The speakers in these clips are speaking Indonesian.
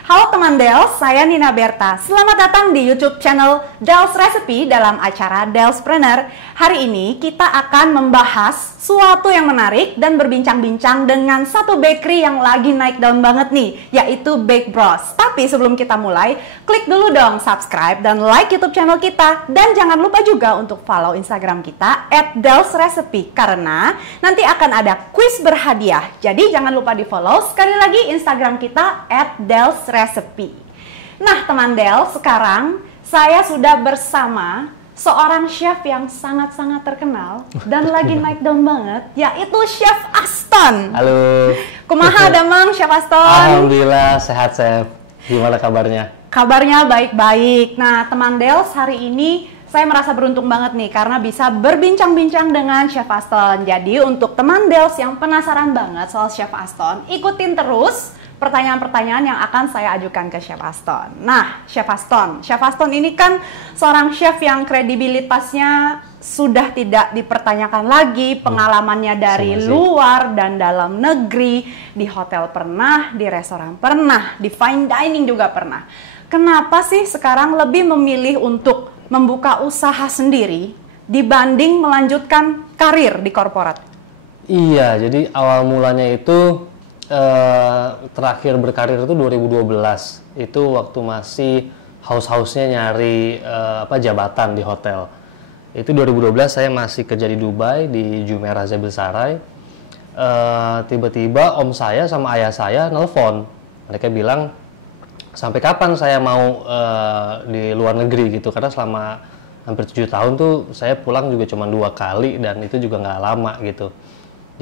Halo teman Dels, saya Nina Berta. Selamat datang di YouTube channel Dels Recipe dalam acara Delspreneur. Hari ini kita akan membahas sesuatu yang menarik dan berbincang-bincang dengan satu bakery yang lagi naik daun banget nih, yaitu Bake Bros. Tapi sebelum kita mulai, klik dulu dong subscribe dan like YouTube channel kita. Dan jangan lupa juga untuk follow Instagram kita @delsrecipe karena nanti akan ada kuis berhadiah. Jadi jangan lupa di follow sekali lagi Instagram kita @delsrecipe. Nah teman Del, sekarang saya sudah bersama seorang chef yang sangat-sangat terkenal dan lagi naik daun banget, yaitu Chef Aston. Halo. Kumaha damang Chef Aston? Alhamdulillah sehat Chef. Gimana kabarnya? Kabarnya baik-baik. Nah teman Del, hari ini saya merasa beruntung banget nih karena bisa berbincang-bincang dengan Chef Aston. Jadi untuk teman Dels yang penasaran banget soal Chef Aston, ikutin terus pertanyaan-pertanyaan yang akan saya ajukan ke Chef Aston. Nah, Chef Aston ini kan seorang chef yang kredibilitasnya sudah tidak dipertanyakan lagi, pengalamannya dari luar dan dalam negeri, di hotel pernah, di restoran pernah, di fine dining juga pernah. Kenapa sih sekarang lebih memilih untuk membuka usaha sendiri dibanding melanjutkan karir di korporat? Iya, jadi awal mulanya itu terakhir berkarir itu 2012. Itu waktu masih haus-hausnya nyari jabatan di hotel. Itu 2012 saya masih kerja di Dubai di Jumeirah Zebil Sarai. Tiba-tiba om saya sama ayah saya nelpon. Mereka bilang, sampai kapan saya mau di luar negeri gitu, karena selama hampir 7 tahun tuh saya pulang juga cuma 2 kali dan itu juga nggak lama gitu.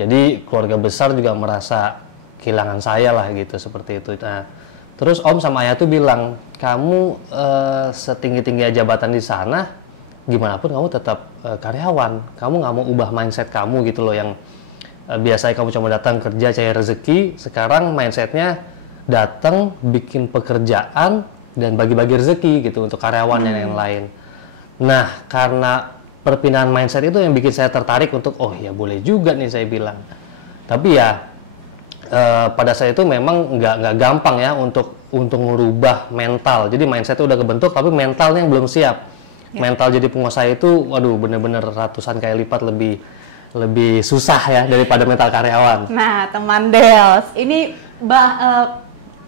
Jadi keluarga besar juga merasa kehilangan saya lah gitu, seperti itu. Nah, terus om sama ayah tuh bilang, kamu setinggi-tinggi jabatan di sana, gimana pun kamu tetap karyawan. Kamu nggak mau ubah mindset kamu gitu loh, yang biasanya kamu cuma datang kerja cari rezeki, sekarang mindsetnya datang bikin pekerjaan dan bagi-bagi rezeki gitu untuk karyawan dan yang lain. Nah, karena perpindahan mindset itu yang bikin saya tertarik untuk, oh ya boleh juga nih saya bilang. Tapi ya pada saat itu memang nggak gampang ya untuk merubah mental. Jadi mindset itu udah kebentuk, tapi mentalnya yang belum siap. Mental jadi pengusaha itu, waduh, bener-bener ratusan kali lipat lebih susah ya daripada mental karyawan. Nah, teman Dels, ini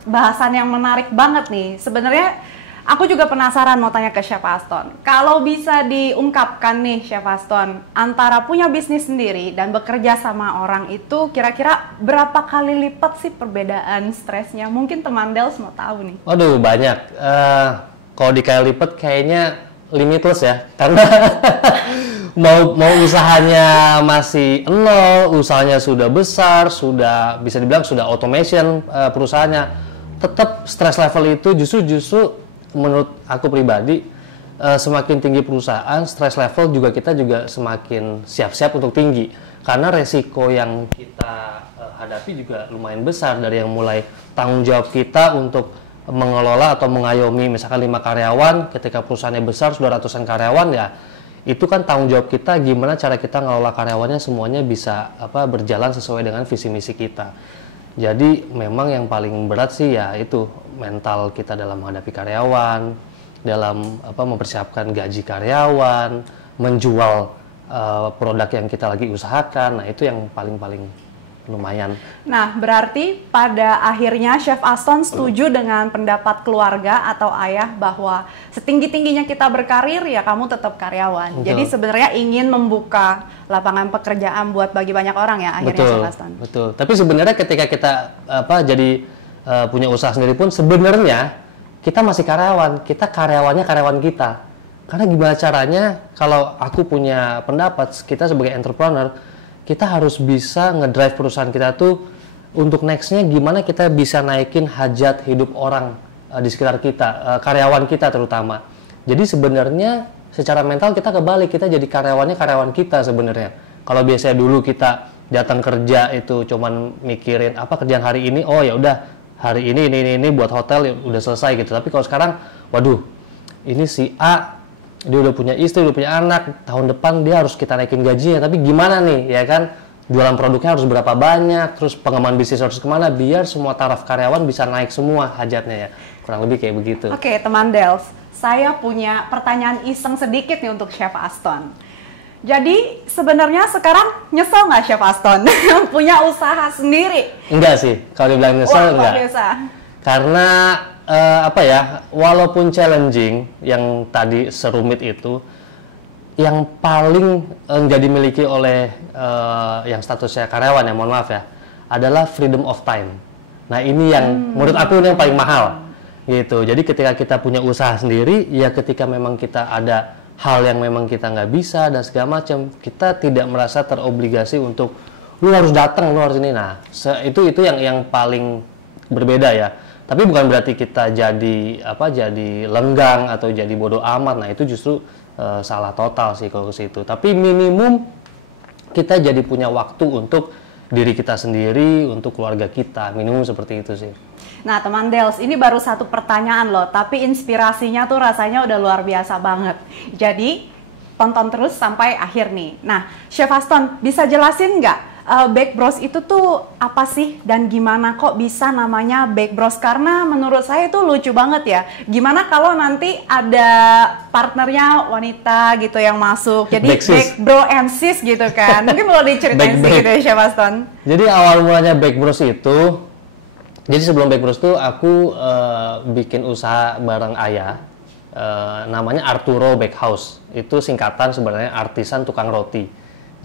bahasan yang menarik banget nih. Sebenarnya aku juga penasaran mau tanya ke Chef Aston. Kalau bisa diungkapkan nih Chef Aston, antara punya bisnis sendiri dan bekerja sama orang itu kira-kira berapa kali lipat sih perbedaan stresnya? Mungkin teman Dels mau tahu nih. Waduh, banyak. Kalau dikali lipat kayaknya limitless ya. Karena mau usahanya masih nol, usahanya sudah besar, sudah bisa dibilang sudah automation perusahaannya, tetap stress level itu justru menurut aku pribadi, semakin tinggi perusahaan, stress level juga kita juga semakin siap-siap untuk tinggi. Karena resiko yang kita hadapi juga lumayan besar, dari yang mulai tanggung jawab kita untuk mengelola atau mengayomi misalkan 5 karyawan, ketika perusahaannya besar, sudah ratusan karyawan ya, itu kan tanggung jawab kita gimana cara kita ngelola karyawannya semuanya bisa berjalan sesuai dengan visi misi kita. Jadi memang yang paling berat sih ya itu mental kita dalam menghadapi karyawan, dalam mempersiapkan gaji karyawan, menjual produk yang kita lagi usahakan. Nah itu yang paling lumayan. Nah berarti pada akhirnya Chef Aston setuju dengan pendapat keluarga atau ayah bahwa setinggi-tingginya kita berkarir ya kamu tetap karyawan. Betul. Jadi sebenarnya ingin membuka lapangan pekerjaan buat bagi banyak orang ya akhirnya. Chef Aston. Betul. Tapi sebenarnya ketika kita punya usaha sendiri pun sebenarnya kita masih karyawan. Kita karyawannya karyawan kita. Karena gimana caranya kalau aku punya pendapat, kita sebagai entrepreneur, kita harus bisa ngedrive perusahaan kita tuh untuk nextnya gimana kita bisa naikin hajat hidup orang di sekitar kita, karyawan kita terutama. Jadi sebenarnya secara mental kita kebalik, kita jadi karyawan kita sebenarnya. Kalau biasanya dulu kita datang kerja itu cuman mikirin apa kerjaan hari ini, oh ya udah hari ini buat hotel ya udah selesai gitu. Tapi kalau sekarang, waduh, ini si A dia udah punya istri, udah punya anak, tahun depan dia harus kita naikin gajinya, tapi gimana nih ya kan, jualan produknya harus berapa banyak, terus pengembangan bisnis harus kemana, biar semua taraf karyawan bisa naik semua hajatnya ya. Kurang lebih kayak begitu. Oke, teman Dels, saya punya pertanyaan iseng sedikit nih untuk Chef Aston. Jadi sebenarnya sekarang nyesel nggak Chef Aston punya usaha sendiri? Enggak sih, kalau dibilang nyesel enggak. Biasa. Karena apa ya, walaupun challenging yang tadi serumit itu, yang paling jadi dimiliki oleh yang statusnya karyawan ya, mohon maaf ya, adalah freedom of time. Nah ini yang menurut aku ini yang paling mahal gitu. Jadi ketika kita punya usaha sendiri, ya ketika memang kita ada hal yang memang kita nggak bisa dan segala macam, kita tidak merasa terobligasi untuk lu harus datang, lu harus ini. Nah itu yang paling berbeda ya. Tapi bukan berarti kita jadi lenggang atau jadi bodoh amat. Nah itu justru salah total sih kalau ke situ. Tapi minimum kita jadi punya waktu untuk diri kita sendiri, untuk keluarga kita. Minimum seperti itu sih. Nah teman Dels, ini baru satu pertanyaan loh, tapi inspirasinya tuh rasanya udah luar biasa banget. Jadi tonton terus sampai akhir nih. Nah Chef Aston, bisa jelasin nggak Bake Bros itu tuh apa sih dan gimana kok bisa namanya Bake Bros? Karena menurut saya itu lucu banget ya. Gimana kalau nanti ada partnernya wanita gitu yang masuk, jadi Bake Bro and Sis gitu kan? Mungkin mau diceritain sedikit ya Chef Aston. Jadi awal mulanya Bake Bros itu, jadi sebelum Bake Bros itu aku bikin usaha bareng ayah, namanya Arturo Bakehouse. Itu singkatan sebenarnya artisan tukang roti.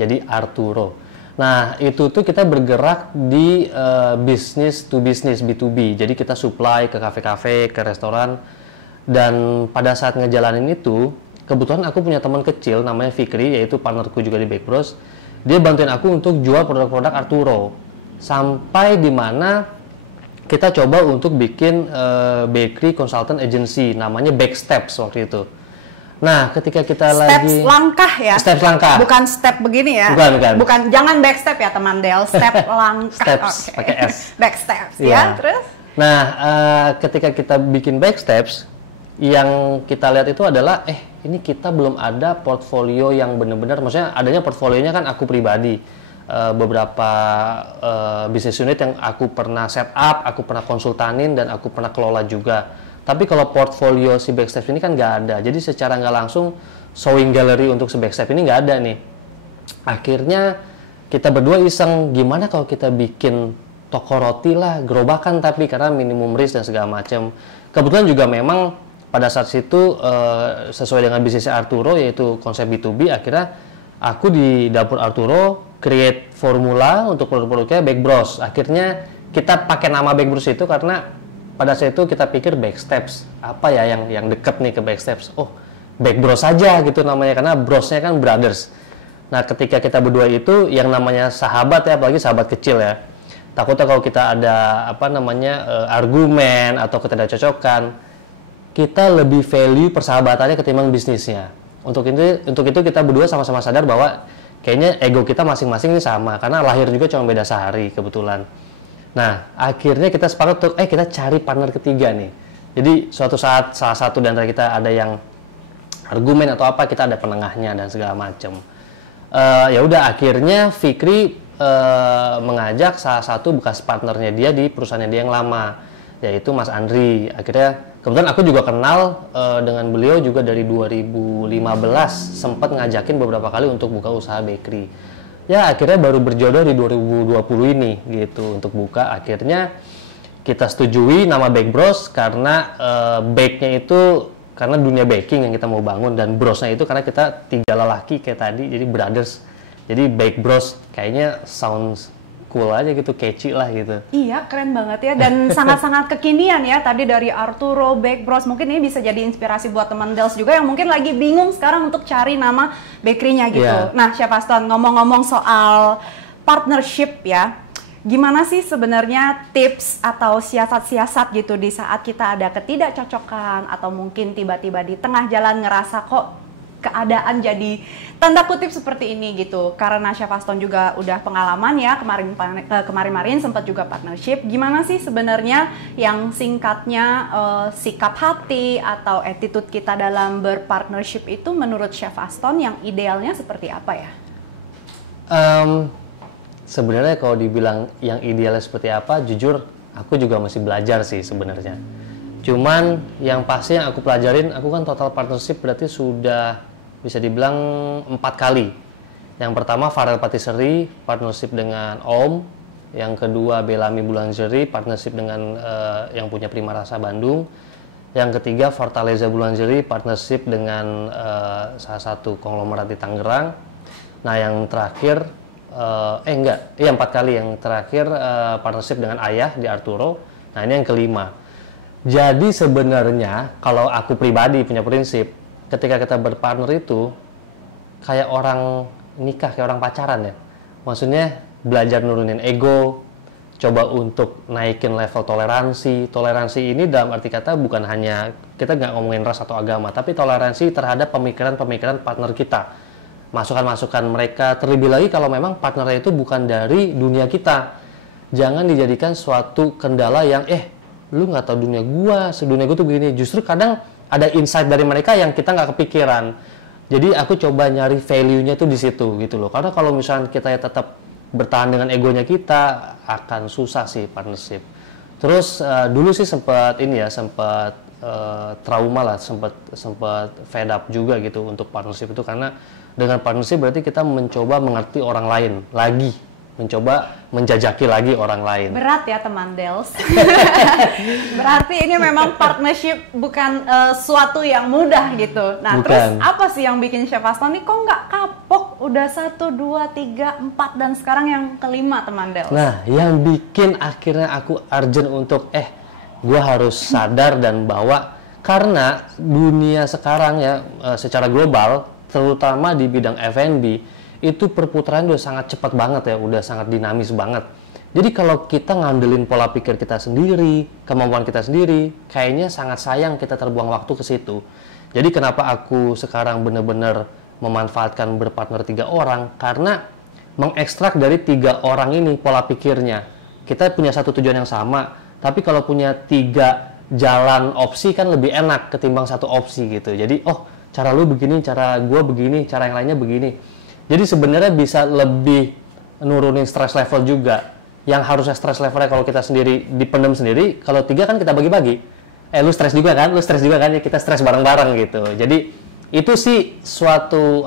Jadi Arturo. Nah itu tuh kita bergerak di business to business, B2B. Jadi kita supply ke kafe-kafe, ke restoran. Dan pada saat ngejalanin itu, kebetulan aku punya teman kecil namanya Fikri, yaitu partnerku juga di Bake Bros. Dia bantuin aku untuk jual produk-produk Arturo. Sampai di mana kita coba untuk bikin bakery consultant agency, namanya Backsteps waktu itu. Nah, ketika kita steps langkah ya. Steps langkah. Bukan step begini ya. Bukan jangan backstep ya teman Del. Step langkah. Steps pakai S. Backsteps ya. Terus? Nah, ketika kita bikin Backsteps, yang kita lihat itu adalah ini kita belum ada portfolio yang benar-benar, maksudnya adanya portfolionya kan aku pribadi. Beberapa bisnis unit yang aku pernah set up, aku pernah konsultanin dan aku pernah kelola juga. Tapi kalau portfolio si Backsteps ini kan nggak ada, jadi secara nggak langsung showing gallery untuk si Backsteps ini nggak ada nih. Akhirnya kita berdua iseng, gimana kalau kita bikin toko roti lah, gerobakan tapi karena minimum risk dan segala macam. Kebetulan juga memang pada saat itu sesuai dengan bisnis Arturo yaitu konsep B2B, akhirnya aku di dapur Arturo create formula untuk produk-produknya Bake Bros. Akhirnya kita pakai nama Bake Bros itu karena pada saat itu kita pikir Backsteps, apa ya yang deket nih ke Backsteps? Oh, Bake Bros saja gitu namanya, karena brosnya kan brothers. Nah, ketika kita berdua itu yang namanya sahabat ya, apalagi sahabat kecil ya. Takutnya kalau kita ada argumen atau ketidakcocokan, kita lebih value persahabatannya ketimbang bisnisnya. Untuk itu kita berdua sama-sama sadar bahwa kayaknya ego kita masing-masing ini sama, karena lahir juga cuma beda sehari kebetulan. Nah, akhirnya kita sepakat untuk kita cari partner ketiga nih. Jadi suatu saat salah satu di antara kita ada yang argumen atau apa, kita ada penengahnya dan segala macam. Ya udah, akhirnya Fikri mengajak salah satu bekas partnernya dia di perusahaannya dia yang lama, yaitu Mas Andri. Akhirnya kebetulan aku juga kenal dengan beliau juga dari 2015, sempat ngajakin beberapa kali untuk buka usaha bakery. Ya akhirnya baru berjodoh di 2020 ini gitu untuk buka. Akhirnya kita setujui nama Bake Bros karena bake-nya itu karena dunia baking yang kita mau bangun, dan brosnya itu karena kita tiga lelaki kayak tadi, jadi brothers. Jadi Bake Bros kayaknya sounds cool aja gitu, catchy lah gitu. Iya, keren banget ya, dan sangat-sangat kekinian ya. Tadi dari Arturo, Bake Bros, mungkin ini bisa jadi inspirasi buat teman Dels juga yang mungkin lagi bingung sekarang untuk cari nama bakery-nya gitu. Yeah. Nah, Chef Aston, ngomong-ngomong soal partnership ya, gimana sih sebenarnya tips atau siasat-siasat gitu di saat kita ada ketidakcocokan atau mungkin tiba-tiba di tengah jalan ngerasa kok keadaan jadi tanda kutip seperti ini gitu, karena Chef Aston juga udah pengalaman ya, kemarin sempat juga partnership. Gimana sih sebenarnya yang singkatnya sikap hati atau attitude kita dalam berpartnership itu menurut Chef Aston yang idealnya seperti apa ya? sebenarnya kalau dibilang yang idealnya seperti apa, jujur aku juga masih belajar sih sebenarnya. Cuman yang pasti yang aku pelajarin, aku kan total partnership berarti sudah bisa dibilang 4 kali. Yang pertama Farel Patisserie, partnership dengan Om. Yang kedua Bellamy Boulangerie, partnership dengan yang punya Prima Rasa Bandung. Yang ketiga Fortaleza Boulangerie, partnership dengan salah satu konglomerat di Tangerang. Nah yang terakhir, 4 kali. Yang terakhir partnership dengan Ayah di Arturo. Nah ini yang kelima. Jadi sebenarnya kalau aku pribadi punya prinsip, ketika kita berpartner itu kayak orang nikah, kayak orang pacaran ya. Maksudnya belajar nurunin ego, coba untuk naikin level toleransi. Toleransi ini dalam arti kata bukan hanya, kita nggak ngomongin ras atau agama, tapi toleransi terhadap pemikiran-pemikiran partner kita. Masukan-masukan mereka, terlebih lagi kalau memang partnernya itu bukan dari dunia kita. Jangan dijadikan suatu kendala yang, lu nggak tahu dunia gua, sedunia gua tuh begini. Justru kadang ada insight dari mereka yang kita nggak kepikiran. Jadi aku coba nyari value-nya tuh di situ gitu loh. Karena kalau misalnya kita ya tetap bertahan dengan egonya kita, akan susah sih partnership. Terus dulu sih sempat trauma lah, sempat fed up juga gitu untuk partnership itu, karena dengan partnership berarti kita mencoba mengerti orang lain lagi, mencoba menjajaki lagi orang lain. Berat ya teman Dels. Berarti ini memang partnership bukan suatu yang mudah gitu. Nah, Bukan. Terus apa sih yang bikin Chef Aston nih kok nggak kapok? Udah 1, 2, 3, 4 dan sekarang yang kelima teman Dels. Nah, yang bikin akhirnya aku urgent untuk gue harus sadar dan bawa, karena dunia sekarang ya secara global, terutama di bidang F&B, itu perputaran udah sangat cepat banget ya, udah sangat dinamis banget. Jadi kalau kita ngandelin pola pikir kita sendiri, kemampuan kita sendiri, kayaknya sangat sayang kita terbuang waktu ke situ. Jadi kenapa aku sekarang benar-benar memanfaatkan berpartner 3 orang, karena mengekstrak dari 3 orang ini pola pikirnya. Kita punya satu tujuan yang sama, tapi kalau punya 3 jalan opsi kan lebih enak ketimbang satu opsi gitu. Jadi cara lu begini, cara gua begini, cara yang lainnya begini. Jadi sebenarnya bisa lebih nurunin stress level juga. Yang harusnya stress levelnya kalau kita sendiri dipendam sendiri, kalau 3 kan kita bagi-bagi. Lu stres juga kan, ya kita stres bareng-bareng gitu. Jadi itu sih suatu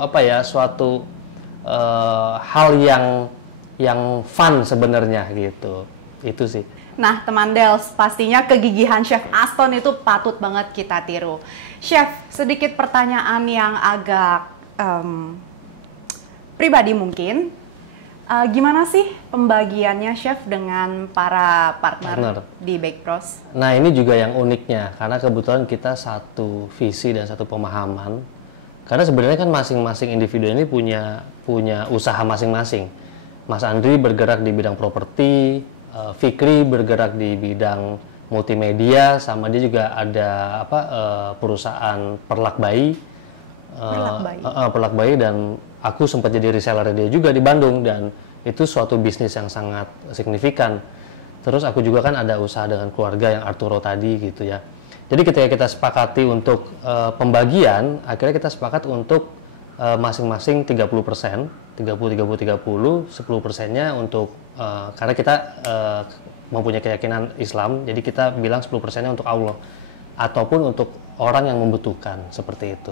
hal yang fun sebenarnya gitu. Itu sih. Nah, teman Dels, pastinya kegigihan Chef Aston itu patut banget kita tiru. Chef, sedikit pertanyaan yang agak pribadi mungkin. Gimana sih pembagiannya Chef dengan para partner di Bake Bros? Nah, ini juga yang uniknya, karena kebetulan kita satu visi dan satu pemahaman. Karena sebenarnya kan masing-masing individu ini punya usaha masing-masing. Mas Andri bergerak di bidang properti, Fikri bergerak di bidang multimedia, sama dia juga ada perusahaan perlak bayi. Perlak bayi, dan aku sempat jadi reseller dia juga di Bandung, dan itu suatu bisnis yang sangat signifikan. Terus aku juga kan ada usaha dengan keluarga yang Arturo tadi gitu ya. Jadi ketika kita sepakati untuk pembagian, akhirnya kita sepakat untuk masing-masing 30%, 30, 10%-nya untuk karena kita mempunyai keyakinan Islam, jadi kita bilang 10%-nya untuk Allah ataupun untuk orang yang membutuhkan, seperti itu.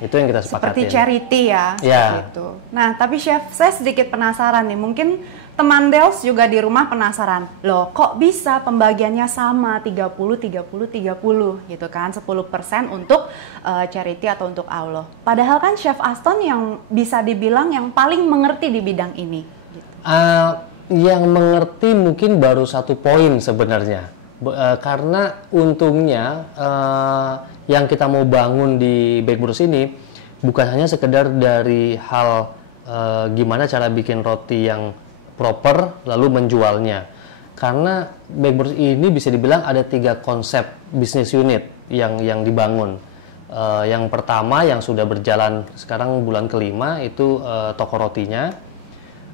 Itu yang kita sepakati. Seperti charity ya, seperti itu. Nah, tapi Chef, saya sedikit penasaran nih. Mungkin teman Dels juga di rumah penasaran. Loh, kok bisa pembagiannya sama 30, 30, 30 gitu kan? 10% untuk charity atau untuk Allah. Padahal kan Chef Aston yang bisa dibilang yang paling mengerti di bidang ini. Gitu. Yang mengerti mungkin baru 1 poin sebenarnya. Karena untungnya yang kita mau bangun di Bake Bros ini bukan hanya sekedar dari hal gimana cara bikin roti yang proper lalu menjualnya. Karena Bake Bros ini bisa dibilang ada 3 konsep bisnis unit yang dibangun. Yang pertama yang sudah berjalan sekarang bulan ke-5 itu toko rotinya.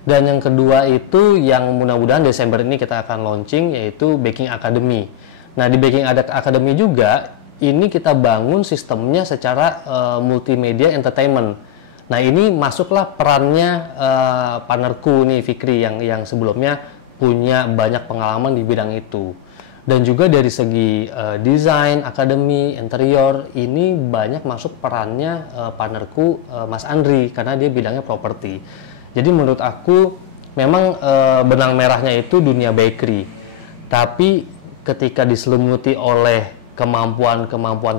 Dan yang kedua itu yang mudah-mudahan Desember ini kita akan launching, yaitu Baking Academy. Nah, di Baking Academy juga ini kita bangun sistemnya secara multimedia entertainment. Nah ini masuklah perannya partnerku nih Fikri yang sebelumnya punya banyak pengalaman di bidang itu. Dan juga dari segi desain, akademi, interior, ini banyak masuk perannya partnerku Mas Andri karena dia bidangnya properti. Jadi menurut aku memang benang merahnya itu dunia bakery. Tapi ketika diselumuti oleh kemampuan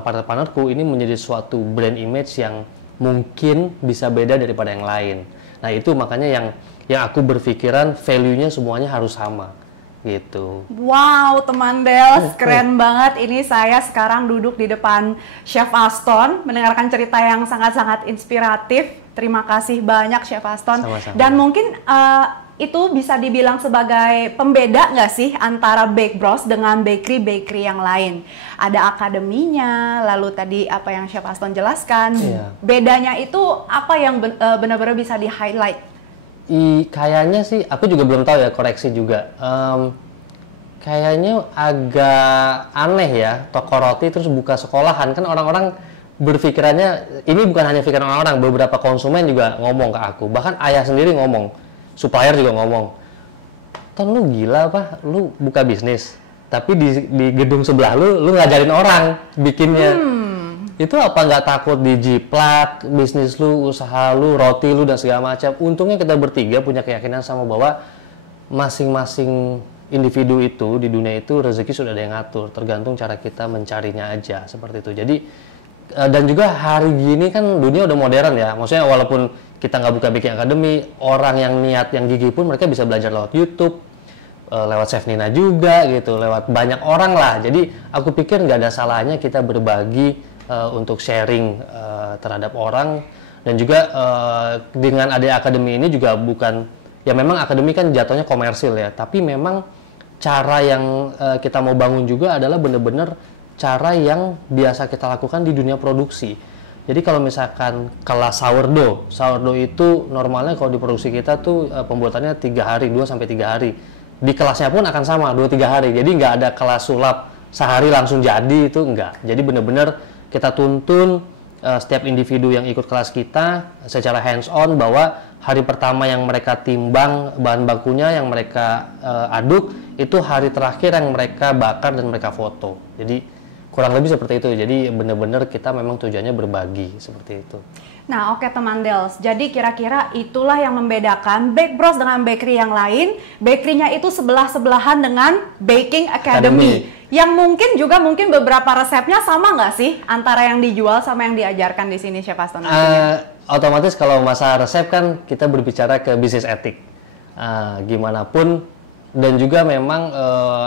partner-partnerku, ini menjadi suatu brand image yang mungkin bisa beda daripada yang lain. Nah itu makanya yang aku berpikiran value-nya semuanya harus sama. Gitu. Wow, teman Dels, keren banget. Ini saya sekarang duduk di depan Chef Aston, mendengarkan cerita yang sangat-sangat inspiratif. Terima kasih banyak Chef Aston. Sama-sama. Dan mungkin itu bisa dibilang sebagai pembeda nggak sih antara Bake Bros dengan bakery-bakery yang lain? Ada akademinya, lalu tadi apa yang Chef Aston jelaskan. Iya. Bedanya itu apa yang benar-benar bisa di-highlight? Kayaknya sih, aku juga belum tahu ya, koreksi juga. Kayaknya agak aneh ya, toko roti terus buka sekolahan. Kan orang-orang berpikirannya, ini bukan hanya pikiran orang-orang, beberapa konsumen juga ngomong ke aku. Bahkan ayah sendiri ngomong, supplier juga ngomong, "Ton, lu gila apa? Lu buka bisnis, tapi di gedung sebelah lu ngajarin orang bikinnya." Itu apa nggak takut dijiplak bisnis lu, usaha lu, roti lu dan segala macam. Untungnya kita bertiga punya keyakinan sama bahwa masing-masing individu itu di dunia itu rezeki sudah ada yang ngatur, tergantung cara kita mencarinya aja seperti itu. Jadi dan juga hari gini kan dunia udah modern ya, maksudnya walaupun kita nggak buka Baking Academy, orang yang niat yang gigih pun mereka bisa belajar lewat YouTube, lewat Chef Nina juga gitu, lewat banyak orang lah. Jadi aku pikir nggak ada salahnya kita berbagi untuk sharing terhadap orang. Dan juga dengan adanya akademi ini juga bukan, ya memang akademi kan jatuhnya komersil ya, tapi memang cara yang kita mau bangun juga adalah benar-benar cara yang biasa kita lakukan di dunia produksi. Jadi kalau misalkan kelas sourdough itu normalnya kalau di produksi kita tuh pembuatannya 3 hari, 2-3 hari. Di kelasnya pun akan sama, 2-3 hari. Jadi nggak ada kelas sulap sehari langsung jadi, itu enggak. Jadi benar-benar kita tuntun setiap individu yang ikut kelas kita secara hands on, bahwa hari pertama yang mereka timbang bahan bakunya, yang mereka aduk, itu hari terakhir yang mereka bakar dan mereka foto. Jadi kurang lebih seperti itu. Jadi benar-benar kita memang tujuannya berbagi seperti itu. Nah, oke teman Dels. Jadi kira-kira itulah yang membedakan Bake Bros dengan bakery yang lain. Bakery-nya itu sebelah-sebelahan dengan Baking Academy. Yang mungkin beberapa resepnya sama nggak sih antara yang dijual sama yang diajarkan di sini Chef Aston? Otomatis kalau masalah resep kan kita berbicara ke bisnis etik. Gimana pun, dan juga memang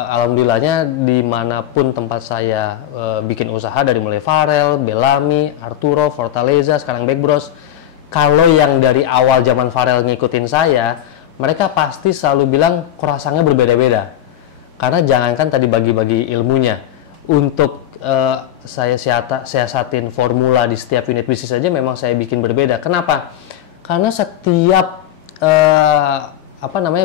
alhamdulillahnya dimanapun tempat saya bikin usaha, dari mulai Farel, Bellamy, Arturo, Fortaleza, sekarang Bake Bros, kalau yang dari awal zaman Farel ngikutin saya, mereka pasti selalu bilang croissantnya berbeda-beda. Karena jangankan tadi bagi-bagi ilmunya, untuk saya siasatin formula di setiap unit bisnis saja memang saya bikin berbeda. Kenapa? Karena setiap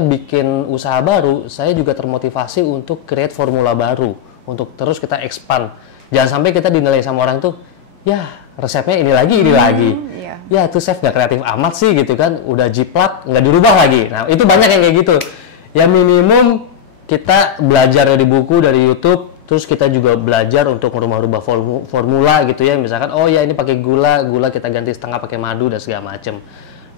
bikin usaha baru, saya juga termotivasi untuk create formula baru, untuk terus kita expand. Jangan sampai kita dinilai sama orang tuh, ya resepnya ini lagi, Iya. Ya itu chef nggak kreatif amat sih gitu kan, udah jiplak, nggak dirubah lagi. Nah itu banyak yang kayak gitu. Ya minimum kita belajar dari buku, dari YouTube, terus kita juga belajar untuk merubah-rubah formula gitu ya. Misalkan, oh ya ini pakai gula kita ganti setengah pakai madu dan segala macem.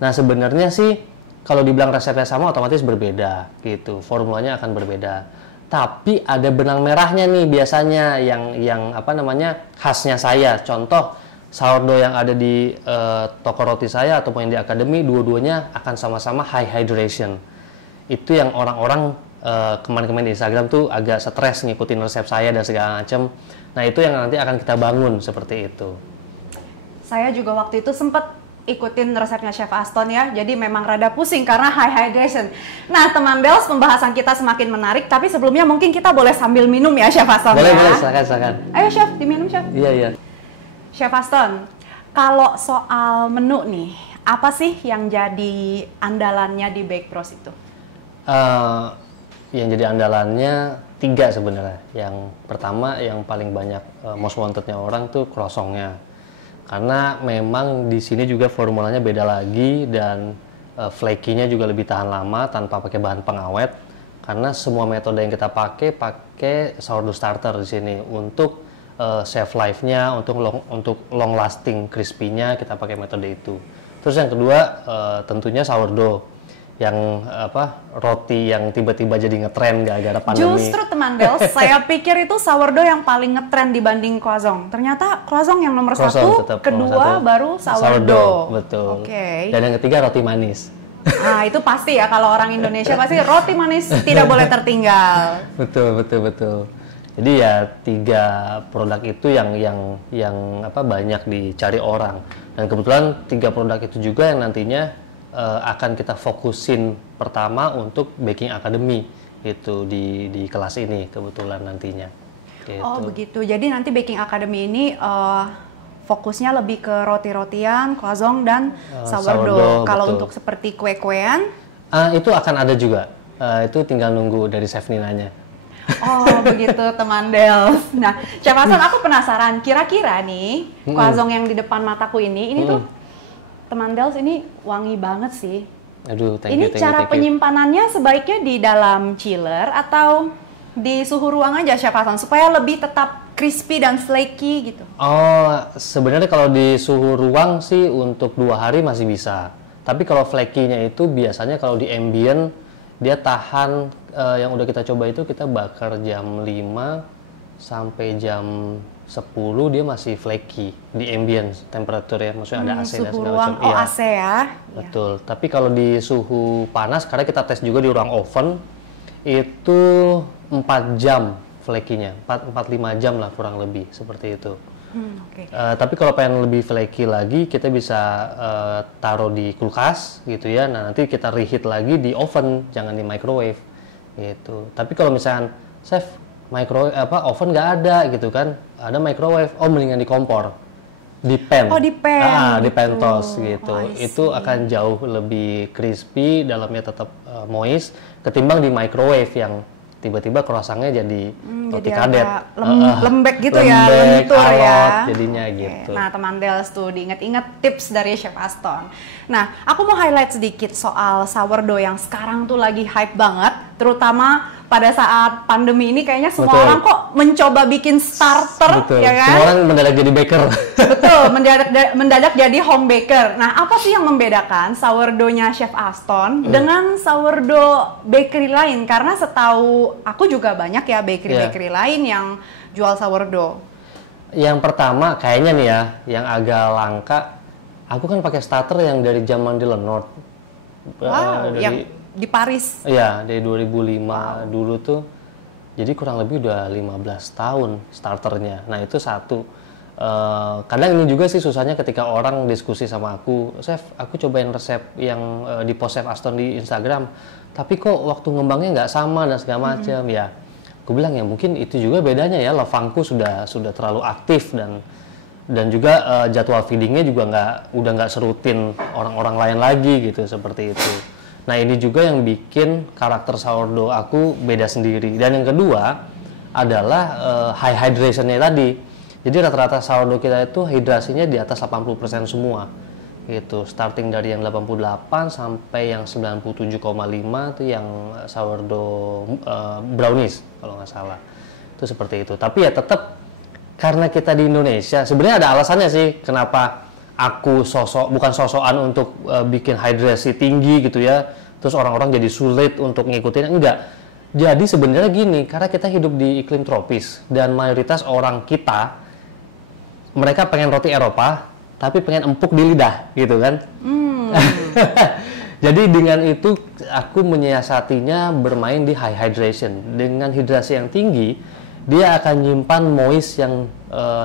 Nah sebenarnya sih kalau dibilang resepnya sama otomatis berbeda gitu, formulanya akan berbeda. Tapi ada benang merahnya nih biasanya yang khasnya saya. Contoh sourdough yang ada di toko roti saya ataupun yang di akademi, dua-duanya akan sama-sama high hydration. Itu yang orang-orang kemarin-kemarin di Instagram tuh agak stres ngikutin resep saya dan segala macam. Nah itu yang nanti akan kita bangun seperti itu. Saya juga waktu itu sempat ikutin resepnya Chef Aston ya, jadi memang rada pusing karena high hydration. Nah teman Dels, pembahasan kita semakin menarik, tapi sebelumnya mungkin kita boleh sambil minum ya Chef Aston. Boleh, ya? silakan. Ayo Chef, diminum Chef. Iya. Chef Aston, kalau soal menu nih, apa sih yang jadi andalannya di Bake Bros itu? Yang jadi andalannya 3 sebenarnya. Yang pertama, yang paling banyak most wantednya orang tuh croissantnya. Karena memang di sini juga formulanya beda lagi dan flaky-nya juga lebih tahan lama tanpa pakai bahan pengawet. Karena semua metode yang kita pakai sourdough starter di sini untuk shelf life-nya, untuk long lasting crispy-nya kita pakai metode itu. Terus yang kedua tentunya sourdough yang roti yang tiba-tiba jadi ngetren gara-gara pandemi. Justru teman Del, saya pikir itu sourdough yang paling ngetren dibanding croissant. Ternyata croissant yang nomor satu, kedua baru sourdough. Betul. Oke. Dan yang ketiga roti manis. Nah itu pasti ya, kalau orang Indonesia pasti roti manis tidak boleh tertinggal. Betul. Jadi ya 3 produk itu yang banyak dicari orang. Dan kebetulan 3 produk itu juga yang nantinya akan kita fokusin pertama untuk Baking Academy itu di kelas ini kebetulan nantinya. Gitu. Oh begitu. Jadi nanti Baking Academy ini fokusnya lebih ke roti-rotian, croissant dan sourdough. Kalau untuk seperti kue-kuean? Itu akan ada juga. Itu tinggal nunggu dari Chef Ninanya. Oh begitu teman Del. Nah Chef Aston, aku penasaran. Kira-kira nih croissant yang di depan mataku ini tuh teman Del ini wangi banget sih. Aduh, thank you. Cara penyimpanannya sebaiknya di dalam chiller atau di suhu ruang aja Chef Aston supaya lebih tetap crispy dan flaky gitu. Oh, sebenarnya kalau di suhu ruang sih untuk 2 hari masih bisa. Tapi kalau flaky-nya itu biasanya kalau di ambient dia tahan yang udah kita coba itu kita bakar jam 5 sampai jam 10 dia masih flaky di ambient temperature ya, maksudnya ada AC dan segala macam. Iya. AC ya. Betul. Ya. Tapi kalau di suhu panas, karena kita tes juga di ruang oven, itu 4 jam flaky-nya, 4-5 jam lah kurang lebih seperti itu. Okay. Tapi kalau pengen lebih flaky lagi, kita bisa taruh di kulkas gitu ya. Nah nanti kita reheat lagi di oven, jangan di microwave gitu. Tapi kalau misalnya chef oven nggak ada gitu kan, ada microwave, mendingan di kompor, di pan. Oh di pan. Di pan toast gitu. Itu akan jauh lebih crispy, dalamnya tetap moist ketimbang di microwave yang tiba-tiba croissantnya jadi roti kadet, lembek gitu lembek, ya, lentur ya jadinya gitu. Nah teman Dels tuh diinget-inget tips dari Chef Aston. Nah aku mau highlight sedikit soal sourdough yang sekarang tuh lagi hype banget, terutama pada saat pandemi ini kayaknya semua orang kok mencoba bikin starter. Betul. Ya kan? Semua orang mendadak jadi baker. Betul, mendadak jadi home baker. Nah, apa sih yang membedakan sourdough-nya Chef Aston dengan sourdough bakery lain? Karena setahu aku juga banyak ya bakery lain yang jual sourdough. Yang pertama kayaknya nih ya, yang agak langka, aku kan pakai starter yang dari zaman di Lenord. Wow, yang di Paris. Iya, dari 2005 dulu tuh. Jadi kurang lebih udah 15 tahun starternya. Nah, itu satu. Kadang ini juga sih susahnya ketika orang diskusi sama aku, Chef, aku cobain resep yang di post Chef Aston di Instagram, tapi kok waktu ngembangnya nggak sama dan segala macam. Ya, aku bilang ya mungkin itu juga bedanya ya, lavangku sudah terlalu aktif dan juga jadwal feedingnya juga udah nggak serutin orang-orang lain lagi gitu, seperti itu. Nah ini juga yang bikin karakter sourdough aku beda sendiri. Dan yang kedua adalah high hydration-nya tadi. Jadi rata-rata sourdough kita itu hidrasinya di atas 80% semua. Gitu. Starting dari yang 88 sampai yang 97,5 itu yang sourdough brownies kalau nggak salah. Itu seperti itu. Tapi ya tetap karena kita di Indonesia, sebenarnya ada alasannya sih kenapa aku bukan sosokan untuk bikin hidrasi tinggi gitu ya, terus orang-orang jadi sulit untuk ngikutin, enggak. Jadi sebenarnya gini, karena kita hidup di iklim tropis dan mayoritas orang kita mereka pengen roti Eropa tapi pengen empuk di lidah gitu kan. Jadi dengan itu aku menyiasatinya bermain di high hydration. Dengan hidrasi yang tinggi dia akan nyimpan moist yang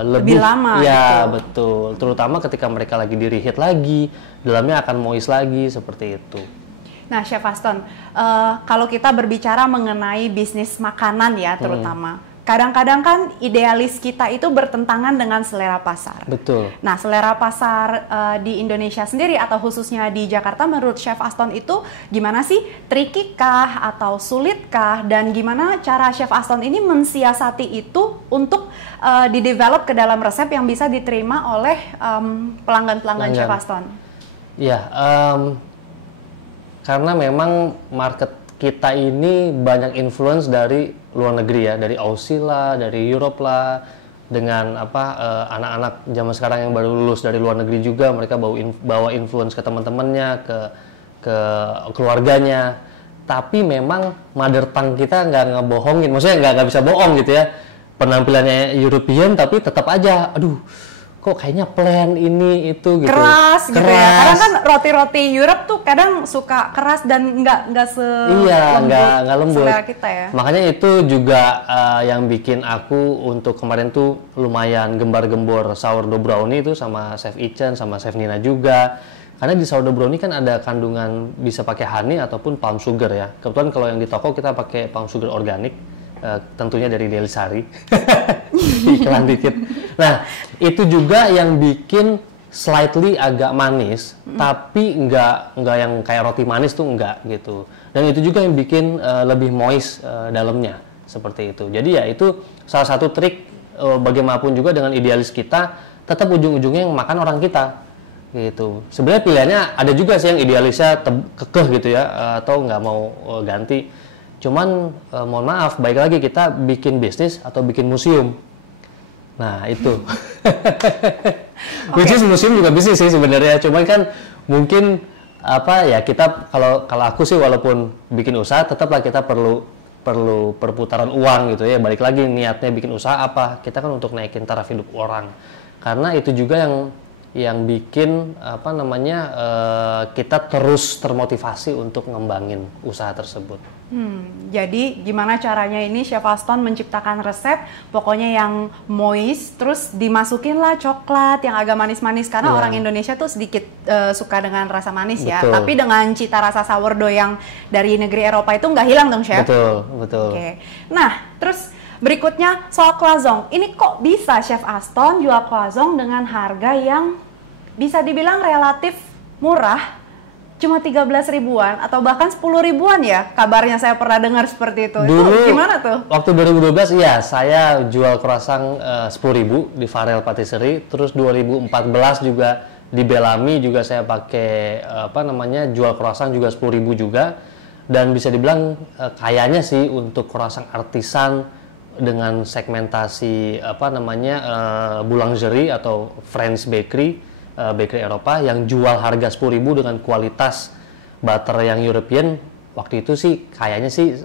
lebih lama. Ya gitu. Betul, terutama ketika mereka lagi di reheat lagi, dalamnya akan moist lagi seperti itu. Nah Chef Aston, kalau kita berbicara mengenai bisnis makanan ya terutama, kadang-kadang kan idealis kita itu bertentangan dengan selera pasar. Betul. Nah, selera pasar di Indonesia sendiri atau khususnya di Jakarta menurut Chef Aston itu gimana sih? Tricky kah atau sulitkah? Dan gimana cara Chef Aston ini mensiasati itu untuk didevelop ke dalam resep yang bisa diterima oleh pelanggan-pelanggan Chef Aston? Ya, karena memang market kita ini banyak influence dari luar negeri ya, dari Aussie lah, dari Europe lah, dengan anak-anak zaman sekarang yang baru lulus dari luar negeri juga, mereka bawa influence ke teman-temannya, ke keluarganya. Tapi memang mother tongue kita nggak ngebohongin, maksudnya nggak bisa bohong gitu ya. Penampilannya European tapi tetap aja, aduh, kok kayaknya plain ini itu gitu. Keras gitu ya. Kadang kan roti-roti Europe tuh kadang suka keras dan nggak lembut selera kita ya. Makanya itu juga yang bikin aku untuk kemarin tuh lumayan gembar-gembor sourdough brownie itu sama Chef Ichen sama Chef Nina juga. Karena di sourdough brownie kan ada kandungan bisa pakai honey ataupun palm sugar ya. Kebetulan kalau yang di toko kita pakai palm sugar organik. Tentunya dari Delisari. Iklan dikit. Nah, itu juga yang bikin slightly agak manis, tapi nggak yang kayak roti manis tuh nggak gitu. Dan itu juga yang bikin lebih moist dalamnya seperti itu. Jadi ya itu salah satu trik bagaimanapun juga dengan idealis kita, tetap ujung-ujungnya yang makan orang kita gitu. Sebenarnya pilihannya ada juga sih yang idealisnya kekeh gitu ya, atau nggak mau ganti. Cuman mohon maaf, baik lagi kita bikin bisnis atau bikin museum. Nah itu, which is museum juga bisnis sih sebenarnya. Cuman kan mungkin kita kalau aku sih walaupun bikin usaha, tetaplah kita perlu perputaran uang gitu ya. Balik lagi niatnya bikin usaha apa? Kita kan untuk naikin taraf hidup orang. Karena itu juga yang bikin kita terus termotivasi untuk ngembangin usaha tersebut. Jadi gimana caranya ini Chef Aston menciptakan resep pokoknya yang moist, terus dimasukin lah coklat yang agak manis-manis karena orang Indonesia tuh sedikit suka dengan rasa manis. Betul. Ya, tapi dengan cita rasa sourdough yang dari negeri Eropa itu nggak hilang dong Chef? Betul. Oke. Nah, terus berikutnya soal croissant. Ini kok bisa Chef Aston jual croissant dengan harga yang bisa dibilang relatif murah? Cuma 13 ribuan atau bahkan 10 ribuan ya, kabarnya saya pernah dengar seperti itu. Dulu, itu gimana tuh? Waktu 2012 ya saya jual croissant 10.000 di Farel Patisserie, terus 2014 juga di Bellamy juga saya pakai jual croissant juga 10.000 juga, dan bisa dibilang kayaknya sih untuk croissant artisan dengan segmentasi boulangerie atau French bakery Eropa yang jual harga 10.000 dengan kualitas butter yang European, waktu itu sih kayaknya sih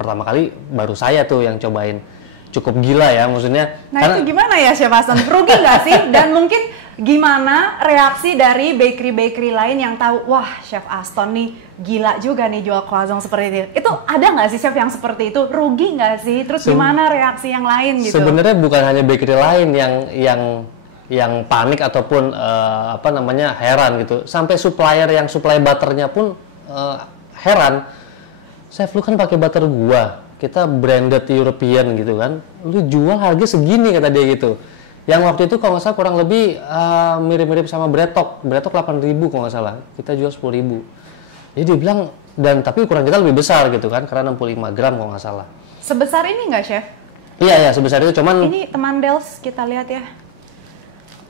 pertama kali baru saya tuh yang cobain, cukup gila ya maksudnya. Nah itu gimana ya Chef Aston, rugi nggak sih? Dan mungkin gimana reaksi dari bakery lain yang tahu, wah Chef Aston nih gila juga nih jual croissant seperti itu. Itu ada nggak sih chef yang seperti itu? Rugi nggak sih? Terus gimana reaksi yang lain gitu? Sebenarnya bukan hanya bakery lain yang panik ataupun heran gitu. Sampai supplier yang supply butternya pun heran. Chef, lu kan pakai butter gua, kita branded European gitu kan, lu jual harga segini kata dia gitu. Yang waktu itu kalau nggak salah kurang lebih mirip-mirip sama Bretok 8.000 kalau nggak salah, kita jual 10.000. Jadi dia bilang, tapi ukuran kita lebih besar gitu kan, karena 65 gram kalau nggak salah. Sebesar ini nggak Chef? Iya sebesar itu, cuman ini teman Dels kita lihat ya.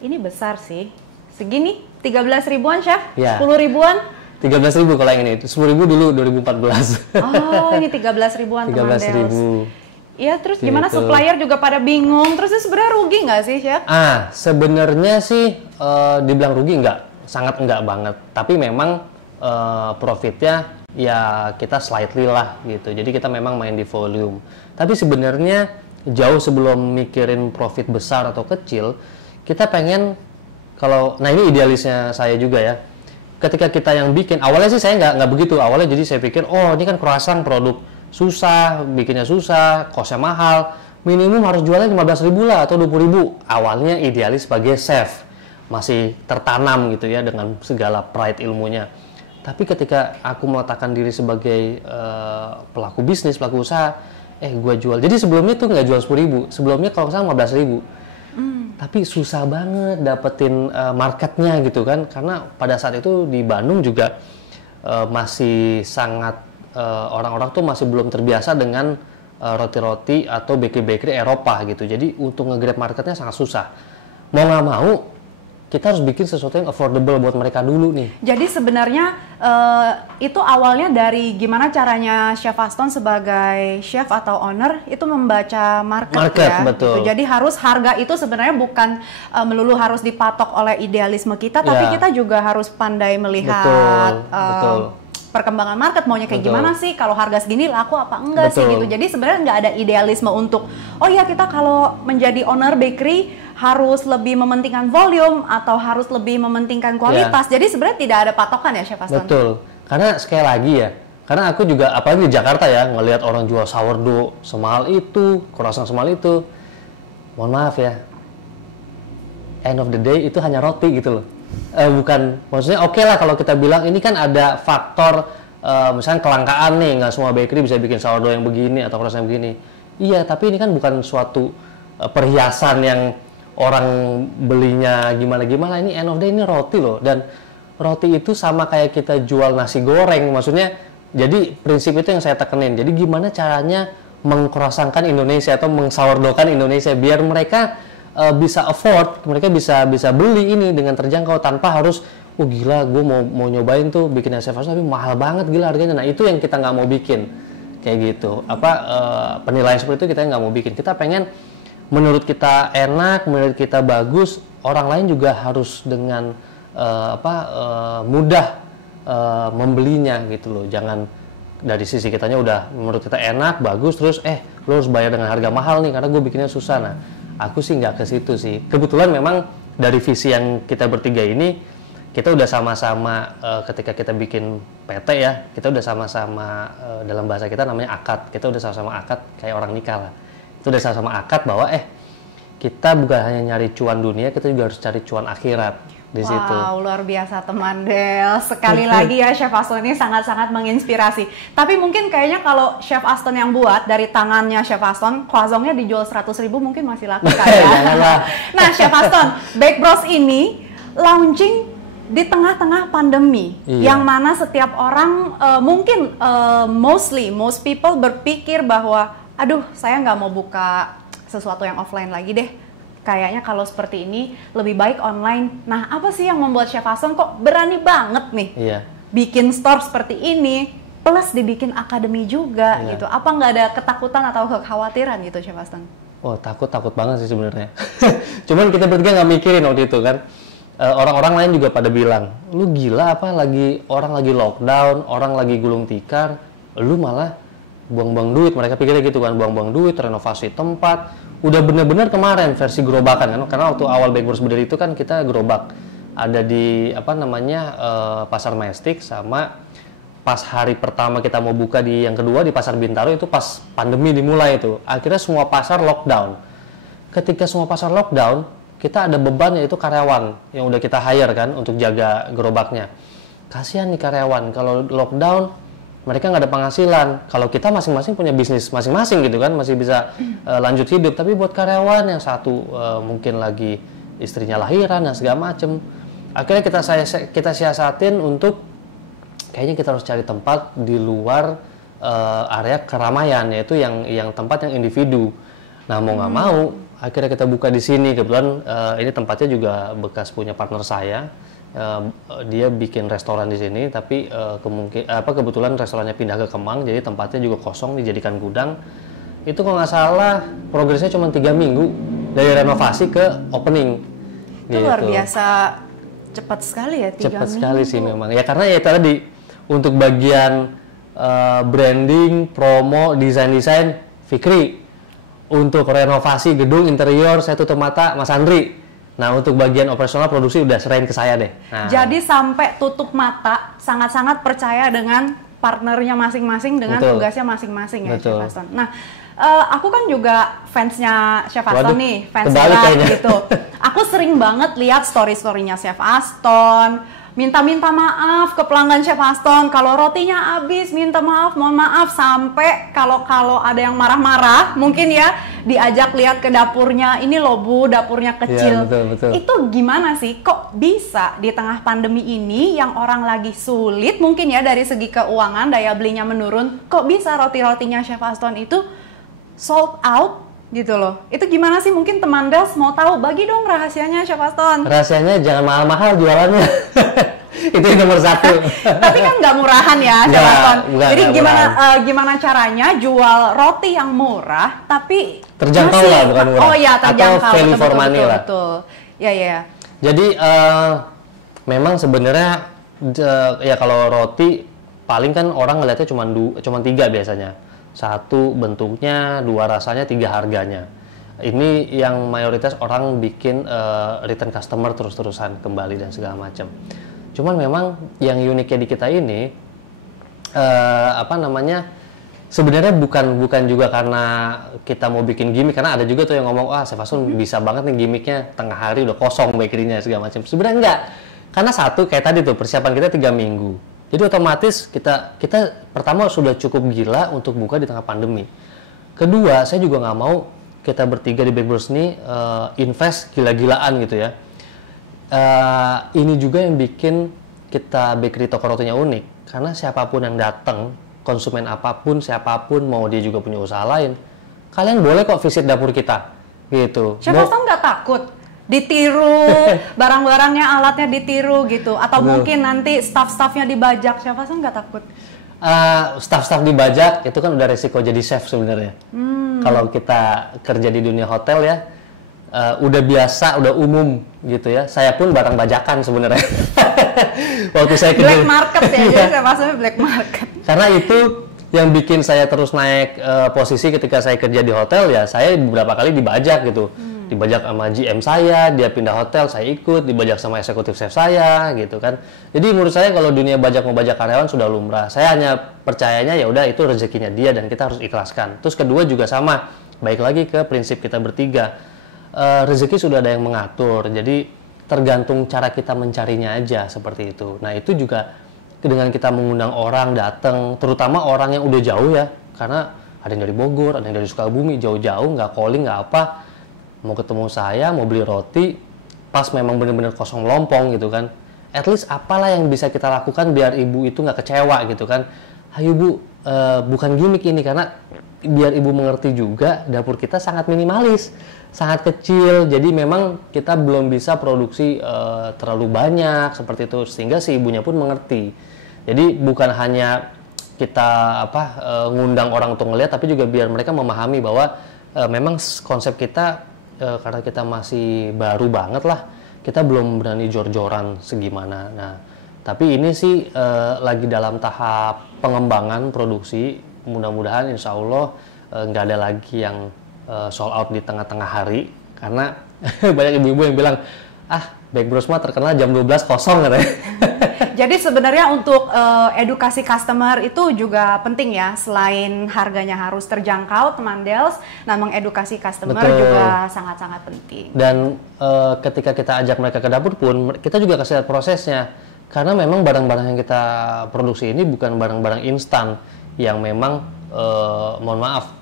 Ini besar sih. Segini 13 ribuan Chef? Ya. 10 ribuan? 13.000 kalau yang ini. 10.000 dulu 2014. Oh, ini 13 ribuan 13.000. Iya, terus gimana gitu. Supplier juga pada bingung. Terus itu sebenarnya rugi nggak sih, Chef? Sebenarnya sih dibilang rugi sangat enggak banget. Tapi memang profitnya ya kita slightly lah gitu. Jadi kita memang main di volume. Tapi sebenarnya jauh sebelum mikirin profit besar atau kecil, kita pengen ini idealisnya saya juga ya. Ketika kita yang bikin, awalnya sih saya nggak begitu. Awalnya jadi saya pikir, ini kan croissant produk susah, bikinnya susah, kosnya mahal. Minimum harus jualnya 15.000 lah atau 20.000. Awalnya idealis sebagai chef, masih tertanam gitu ya dengan segala pride ilmunya. Tapi ketika aku meletakkan diri sebagai pelaku bisnis, pelaku usaha, gue jual. Jadi sebelumnya tuh nggak jual 10.000, sebelumnya kalau nggak salah 15.000. Tapi susah banget dapetin marketnya gitu kan, karena pada saat itu di Bandung juga masih sangat orang-orang tuh masih belum terbiasa dengan roti-roti atau bakery-bakery Eropa gitu. Jadi untuk nge-grab marketnya sangat susah. Mau nggak mau kita harus bikin sesuatu yang affordable buat mereka dulu nih. Jadi sebenarnya itu awalnya dari gimana caranya Chef Aston sebagai chef atau owner itu membaca market ya. Betul. Gitu. Jadi harga itu sebenarnya bukan melulu harus dipatok oleh idealisme kita, tapi kita juga harus pandai melihat betul. Perkembangan market maunya kayak gimana sih, kalau harga segini laku apa enggak sih gitu. Jadi sebenarnya nggak ada idealisme untuk kita kalau menjadi owner bakery harus lebih mementingkan volume atau harus lebih mementingkan kualitas. Jadi sebenarnya tidak ada patokan ya Chef Aston. Betul. Karena sekali lagi ya, karena aku juga apalagi di Jakarta ya ngelihat orang jual sourdough semahal itu, croissant semahal itu. Mohon maaf ya. End of the day itu hanya roti gitu loh. Bukan, maksudnya oke lah kalau kita bilang ini kan ada faktor misalnya kelangkaan nih, nggak semua bakery bisa bikin sourdough yang begini atau croissant yang begini. Iya, tapi ini kan bukan suatu perhiasan yang orang belinya gimana-gimana. Ini end of the day ini roti loh, dan roti itu sama kayak kita jual nasi goreng. Maksudnya jadi prinsip itu yang saya tekenin. Jadi gimana caranya mengkroasangkan Indonesia atau mengsourdoughkan Indonesia biar mereka bisa afford, mereka bisa beli ini dengan terjangkau tanpa harus gila gue mau nyobain tuh bikin Chef Aston tapi mahal banget gila harganya. Nah itu yang kita nggak mau bikin kayak gitu. Penilaian seperti itu kita nggak mau bikin. Kita pengen menurut kita enak, menurut kita bagus, orang lain juga harus dengan mudah membelinya gitu loh. Jangan dari sisi kitanya udah menurut kita enak, bagus, terus lo harus bayar dengan harga mahal nih karena gue bikinnya susah. Nah, aku sih nggak ke situ sih. Kebetulan memang dari visi yang kita bertiga ini, kita udah sama-sama ketika kita bikin PT ya, kita udah sama-sama dalam bahasa kita namanya akad. Kita udah sama-sama akad kayak orang nikah lah. Itu udah sama-sama akad bahwa kita bukan hanya nyari cuan dunia, kita juga harus cari cuan akhirat di situ. Wow, luar biasa teman Del. Sekali lagi ya Chef Aston ini sangat-sangat menginspirasi. Tapi mungkin kayaknya kalau Chef Aston yang buat dari tangannya Chef Aston, croissantnya dijual 100.000 mungkin masih laku kan ya. Nah Chef Aston, Bake Bros ini launching di tengah-tengah pandemi, yang mana setiap orang mungkin most people berpikir bahwa aduh saya nggak mau buka sesuatu yang offline lagi deh. Kayaknya kalau seperti ini lebih baik online. Nah, apa sih yang membuat Chef Aston kok berani banget nih bikin store seperti ini, plus dibikin akademi juga gitu? Apa nggak ada ketakutan atau kekhawatiran gitu Chef Aston? Oh, takut banget sih sebenarnya. Cuman kita bertiga nggak mikirin waktu itu kan. Orang-orang lain juga pada bilang, lu gila apa orang lagi lockdown, orang lagi gulung tikar, lu malah buang-buang duit. Mereka pikirnya gitu kan, buang-buang duit, renovasi tempat. Udah bener-bener kemarin versi gerobakan kan, karena waktu awal Bake Bros berdiri itu kan kita gerobak. Ada di Pasar Majestic, sama pas hari pertama kita mau buka di yang kedua di Pasar Bintaro itu pas pandemi dimulai itu. Akhirnya semua pasar lockdown. Ketika semua pasar lockdown, kita ada beban yaitu karyawan yang udah kita hire kan untuk jaga gerobaknya. Kasihan nih karyawan, kalau lockdown mereka nggak ada penghasilan. Kalau kita masing-masing punya bisnis masing-masing gitu kan, masih bisa lanjut hidup. Tapi buat karyawan yang satu mungkin lagi istrinya lahiran dan segala macem, akhirnya kita siasatin untuk kayaknya kita harus cari tempat di luar area keramaian, yaitu yang tempat yang individu. Nah mau nggak mau akhirnya kita buka di sini. Kebetulan ini tempatnya juga bekas punya partner saya. Dia bikin restoran di sini, tapi kebetulan restorannya pindah ke Kemang, jadi tempatnya juga kosong dijadikan gudang. Itu kalau nggak salah progresnya cuma 3 minggu dari renovasi ke opening. Itu gitu. Luar biasa cepat sekali ya 3 minggu. Cepat sekali sih memang. Ya karena ya tadi untuk bagian branding, promo, desain Fikri. Untuk renovasi gedung interior saya tutup mata Mas Andri. Nah, untuk bagian operasional produksi udah serahin ke saya deh. Nah. Jadi sampai tutup mata, sangat-sangat percaya dengan partnernya masing-masing, dengan tugasnya masing-masing ya Chef Aston. Nah, aku kan juga fansnya Chef Aston nih, fans berat gitu. Aku sering banget lihat story-storynya Chef Aston, minta maaf ke pelanggan Chef Aston kalau rotinya habis, minta maaf, mohon maaf, sampai kalau ada yang marah-marah mungkin ya diajak lihat ke dapurnya, ini loh Bu, dapurnya kecil. Ya, betul. Itu gimana sih? Kok bisa di tengah pandemi ini yang orang lagi sulit mungkin ya dari segi keuangan, daya belinya menurun, kok bisa roti-rotinya Chef Aston itu sold out gitu loh. Itu gimana sih? Mungkin teman Dels mau tahu, bagi dong rahasianya Chef Aston. Rahasianya jangan mahal-mahal jualannya. Itu yang nomor 1. Tapi kan nggak murahan ya Chef Aston. Jadi gimana caranya jual roti yang murah tapi terjangkau masih, lah, bukan murah. Oh ya, terjangkau. Atau value for money lah. Betul. Ya. Jadi memang sebenarnya ya kalau roti paling kan orang ngeliatnya cuma 3 biasanya. 1 bentuknya, 2 rasanya, 3 harganya. Ini yang mayoritas orang bikin return customer terus-terusan kembali dan segala macam. Cuman memang yang uniknya di kita ini sebenarnya bukan juga karena kita mau bikin gimmick, karena ada juga tuh yang ngomong, Chef Aston bisa banget nih gimmicknya, tengah hari udah kosong bakery-nya segala macam. Sebenarnya enggak. Karena 1 kayak tadi tuh persiapan kita 3 minggu. Jadi otomatis kita pertama sudah cukup gila untuk buka di tengah pandemi. Kedua, saya juga nggak mau kita bertiga di Bake Bros ini invest gila-gilaan gitu ya. Ini juga yang bikin kita bakery toko rotinya unik. Karena siapapun yang datang, konsumen apapun, siapapun, mau dia juga punya usaha lain, kalian boleh kok visit dapur kita. Gitu. Chef Aston nggak takut ditiru, barang-barangnya, alatnya ditiru gitu, atau mungkin nanti staff-staffnya dibajak? Chef Aston nggak takut? Staff-staff dibajak itu kan udah resiko jadi chef sebenarnya. Kalau kita kerja di dunia hotel ya, udah biasa, udah umum gitu ya. Saya pun barang bajakan sebenarnya. Waktu saya kerja black market ya, jadi saya maksudnya black market. Karena itu yang bikin saya terus naik posisi ketika saya kerja di hotel ya, saya beberapa kali dibajak gitu. Dibajak sama GM saya, dia pindah hotel, saya ikut, dibajak sama eksekutif chef saya gitu kan. Jadi menurut saya kalau dunia bajak karyawan sudah lumrah. Saya hanya percayanya ya udah itu rezekinya dia dan kita harus ikhlaskan. Terus kedua juga sama, baik lagi ke prinsip kita bertiga. Rezeki sudah ada yang mengatur. Jadi tergantung cara kita mencarinya aja seperti itu. Nah, itu juga dengan kita mengundang orang datang, terutama orang yang udah jauh ya. Karena ada yang dari Bogor, ada yang dari Sukabumi, jauh-jauh, nggak calling, nggak apa. Mau ketemu saya, mau beli roti, pas memang benar-benar kosong melompong gitu kan. At least apalah yang bisa kita lakukan biar ibu itu nggak kecewa gitu kan. Ayo Bu, bukan gimmick ini, karena biar ibu mengerti juga dapur kita sangat minimalis, sangat kecil. Jadi memang kita belum bisa produksi terlalu banyak seperti itu, sehingga si ibunya pun mengerti. Jadi bukan hanya kita ngundang orang untuk ngeliat, tapi juga biar mereka memahami bahwa memang konsep kita karena kita masih baru banget lah, kita belum berani jor-joran segimana. Nah, tapi ini sih lagi dalam tahap pengembangan produksi. Mudah-mudahan insya Allah nggak ada lagi yang sold out di tengah-tengah hari, karena banyak ibu-ibu yang bilang, Bake Bros mah terkenal jam 12 kosong katanya. Jadi sebenarnya untuk edukasi customer itu juga penting ya, selain harganya harus terjangkau teman Dels, nah mengedukasi customer juga sangat-sangat penting. Dan ketika kita ajak mereka ke dapur pun, kita juga kasih lihat prosesnya. Karena memang barang-barang yang kita produksi ini bukan barang-barang instan yang memang mohon maaf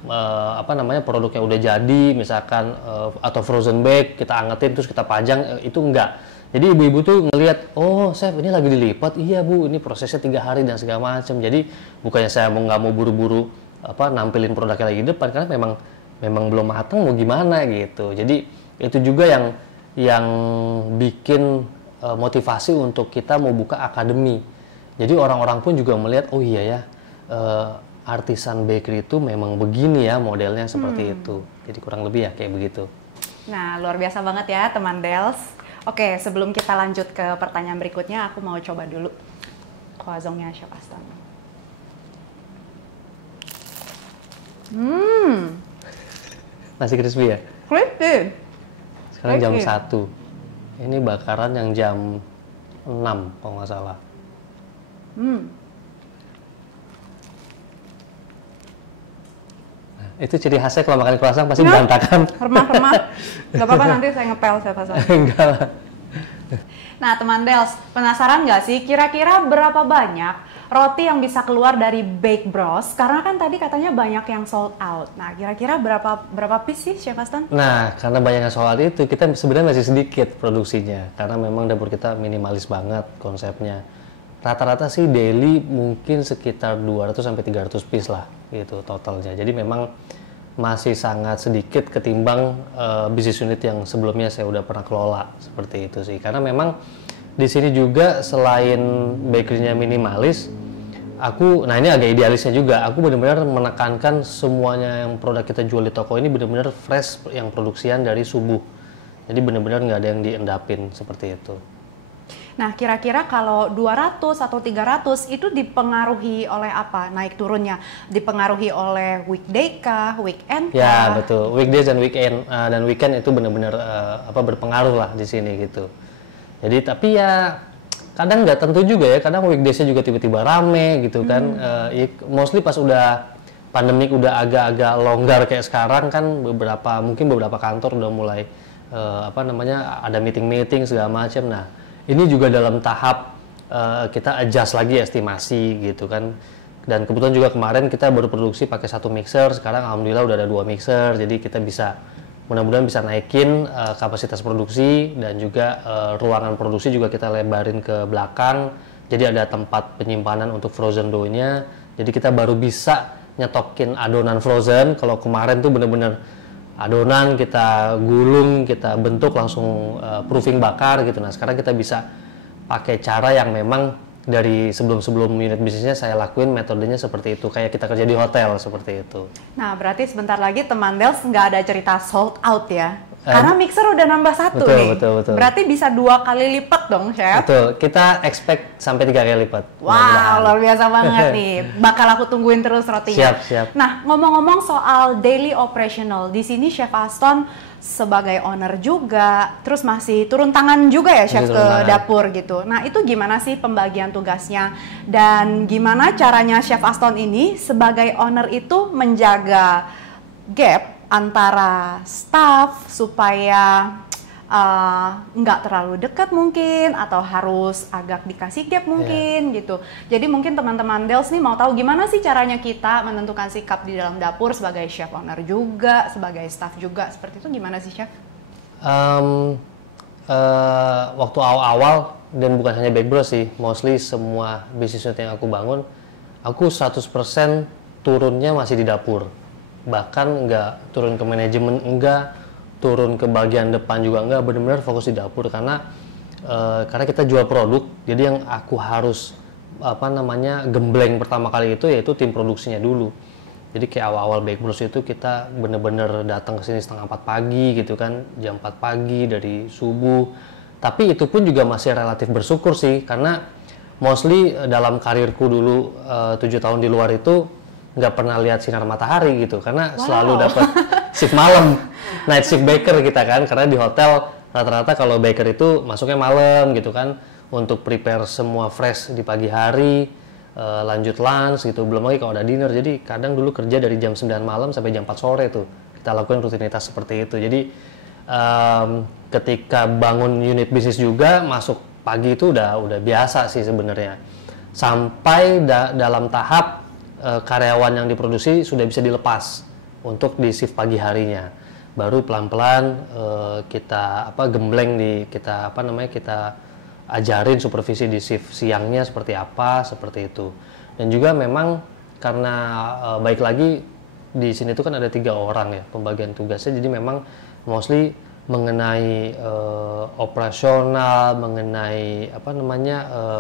produknya udah jadi misalkan atau frozen bake kita angetin terus kita pajang, itu enggak. Jadi ibu-ibu tuh ngelihat, oh chef ini lagi dilipat, iya Bu, ini prosesnya 3 hari dan segala macam. Jadi bukannya saya nggak mau buru-buru nampilin produknya lagi di depan, karena memang belum matang, mau gimana gitu. Jadi itu juga yang bikin motivasi untuk kita mau buka akademi. Jadi orang-orang pun juga melihat, oh iya ya, artisan bakery itu memang begini ya modelnya, seperti itu. Jadi kurang lebih ya kayak begitu. Nah, luar biasa banget ya teman Dels. Oke, sebelum kita lanjut ke pertanyaan berikutnya, aku mau coba dulu croissantnya Chef Aston. Masih crispy ya? Crispy. Sekarang jam 1. Ini bakaran yang jam 6 kalau nggak salah. Itu ciri khasnya kalau makan croissant pasti berantakan. Remah-remah. Gak apa-apa, nanti saya ngepel saya pasang. Enggak lah. Nah, teman Dels, penasaran nggak sih kira-kira berapa banyak roti yang bisa keluar dari Bake Bros? Karena kan tadi katanya banyak yang sold out. Nah, kira-kira berapa piece sih, Chef Aston? Nah, karena banyak yang sold out itu, kita sebenarnya masih sedikit produksinya. Karena memang dapur kita minimalis banget konsepnya. Rata-rata sih daily mungkin sekitar 200-300 piece lah gitu totalnya. Jadi memang masih sangat sedikit ketimbang bisnis unit yang sebelumnya saya udah pernah kelola seperti itu sih. Karena memang di sini juga selain bakery-nya minimalis, nah ini agak idealisnya juga, aku benar-benar menekankan semuanya yang produk kita jual di toko ini benar-benar fresh yang produksian dari subuh. Jadi benar-benar nggak ada yang diendapin seperti itu. Nah, kira-kira kalau 200 atau 300 itu dipengaruhi oleh apa naik turunnya? Dipengaruhi oleh weekday kah, weekend kah? Ya, betul. Weekdays dan weekend itu benar-benar berpengaruh lah di sini gitu. Jadi tapi ya kadang nggak tentu juga ya, kadang weekdays-nya juga tiba-tiba rame gitu kan. Mostly pas udah pandemik udah agak-agak longgar kayak sekarang kan mungkin beberapa kantor udah mulai ada meeting-meeting segala macam. Nah, ini juga dalam tahap kita adjust lagi estimasi gitu kan. Dan kebetulan juga kemarin kita baru produksi pakai 1 mixer, sekarang alhamdulillah udah ada 2 mixer, jadi kita mudah-mudahan bisa naikin kapasitas produksi dan juga ruangan produksi juga kita lebarin ke belakang. Jadi ada tempat penyimpanan untuk frozen dough-nya. Jadi kita baru bisa nyetokin adonan frozen. Kalau kemarin tuh bener-bener adonan kita gulung, kita bentuk langsung proofing bakar gitu. Nah, sekarang kita bisa pakai cara yang memang dari sebelum unit bisnisnya saya lakuin metodenya seperti itu, kayak kita kerja di hotel seperti itu. Nah, berarti sebentar lagi teman Dels nggak ada cerita sold out ya? Karena mixer udah nambah 1 nih. Betul. Berarti bisa 2 kali lipat dong, Chef? Betul, kita expect sampai 3 kali lipat. Wow, luar biasa banget nih. Bakal aku tungguin terus rotinya. Siap. Nah, ngomong-ngomong soal daily operational, di sini Chef Aston sebagai owner juga, terus masih turun tangan juga ya Chef ke dapur gitu. Nah, itu gimana sih pembagian tugasnya? Dan gimana caranya Chef Aston ini sebagai owner itu menjaga gap antara staff supaya nggak terlalu dekat mungkin, atau harus agak dikasih gap mungkin gitu. Jadi mungkin teman-teman Dels nih mau tahu gimana sih caranya kita menentukan sikap di dalam dapur sebagai chef owner juga, sebagai staff juga, seperti itu gimana sih Chef? Waktu awal-awal, dan bukan hanya Bake Bros sih, mostly semua bisnis unit yang aku bangun, aku 100% turunnya masih di dapur. Bahkan nggak turun ke manajemen, enggak turun ke bagian depan juga enggak, benar-benar fokus di dapur karena kita jual produk. Jadi yang aku harus gembleng pertama kali itu yaitu tim produksinya dulu. Jadi kayak awal-awal Bake Bros itu kita benar-benar datang ke sini setengah 4 pagi gitu kan, jam 4 pagi dari subuh. Tapi itu pun juga masih relatif bersyukur sih, karena mostly dalam karirku dulu 7 tahun di luar itu nggak pernah lihat sinar matahari gitu, karena selalu dapat shift malam, night shift baker kita kan, karena di hotel rata-rata kalau baker itu masuknya malam gitu kan, untuk prepare semua fresh di pagi hari, lanjut lunch gitu, belum lagi kalau ada dinner. Jadi kadang dulu kerja dari jam 9 malam sampai jam 4 sore tuh kita lakukan rutinitas seperti itu. Jadi ketika bangun unit bisnis juga masuk pagi itu udah biasa sih sebenarnya, sampai dalam tahap karyawan yang diproduksi sudah bisa dilepas untuk di shift pagi harinya, baru pelan-pelan kita gembleng kita ajarin supervisi di shift siangnya seperti apa, seperti itu. Dan juga memang karena baik lagi di sini tuh kan ada 3 orang ya pembagian tugasnya, jadi memang mostly mengenai operasional, mengenai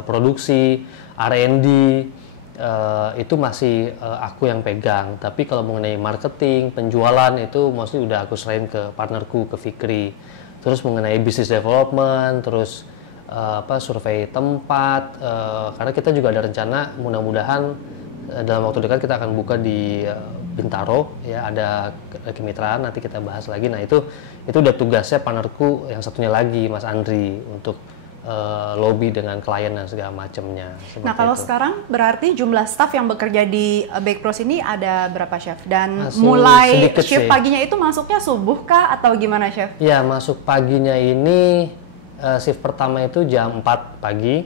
produksi, R&D, itu masih aku yang pegang. Tapi kalau mengenai marketing, penjualan itu mostly udah aku serahin ke partnerku, ke Fikri. Terus mengenai business development, terus survei tempat, karena kita juga ada rencana mudah-mudahan dalam waktu dekat kita akan buka di Bintaro ya, ada kemitraan, nanti kita bahas lagi. Nah itu udah tugasnya partnerku yang satunya lagi, Mas Andri, untuk lobby dengan klien dan segala macamnya. Nah kalau sekarang berarti jumlah staff yang bekerja di Bake Bros ini ada berapa Chef? Dan mulai shift paginya itu masuknya subuh kah atau gimana Chef? Ya, masuk paginya ini shift pertama itu jam 4 pagi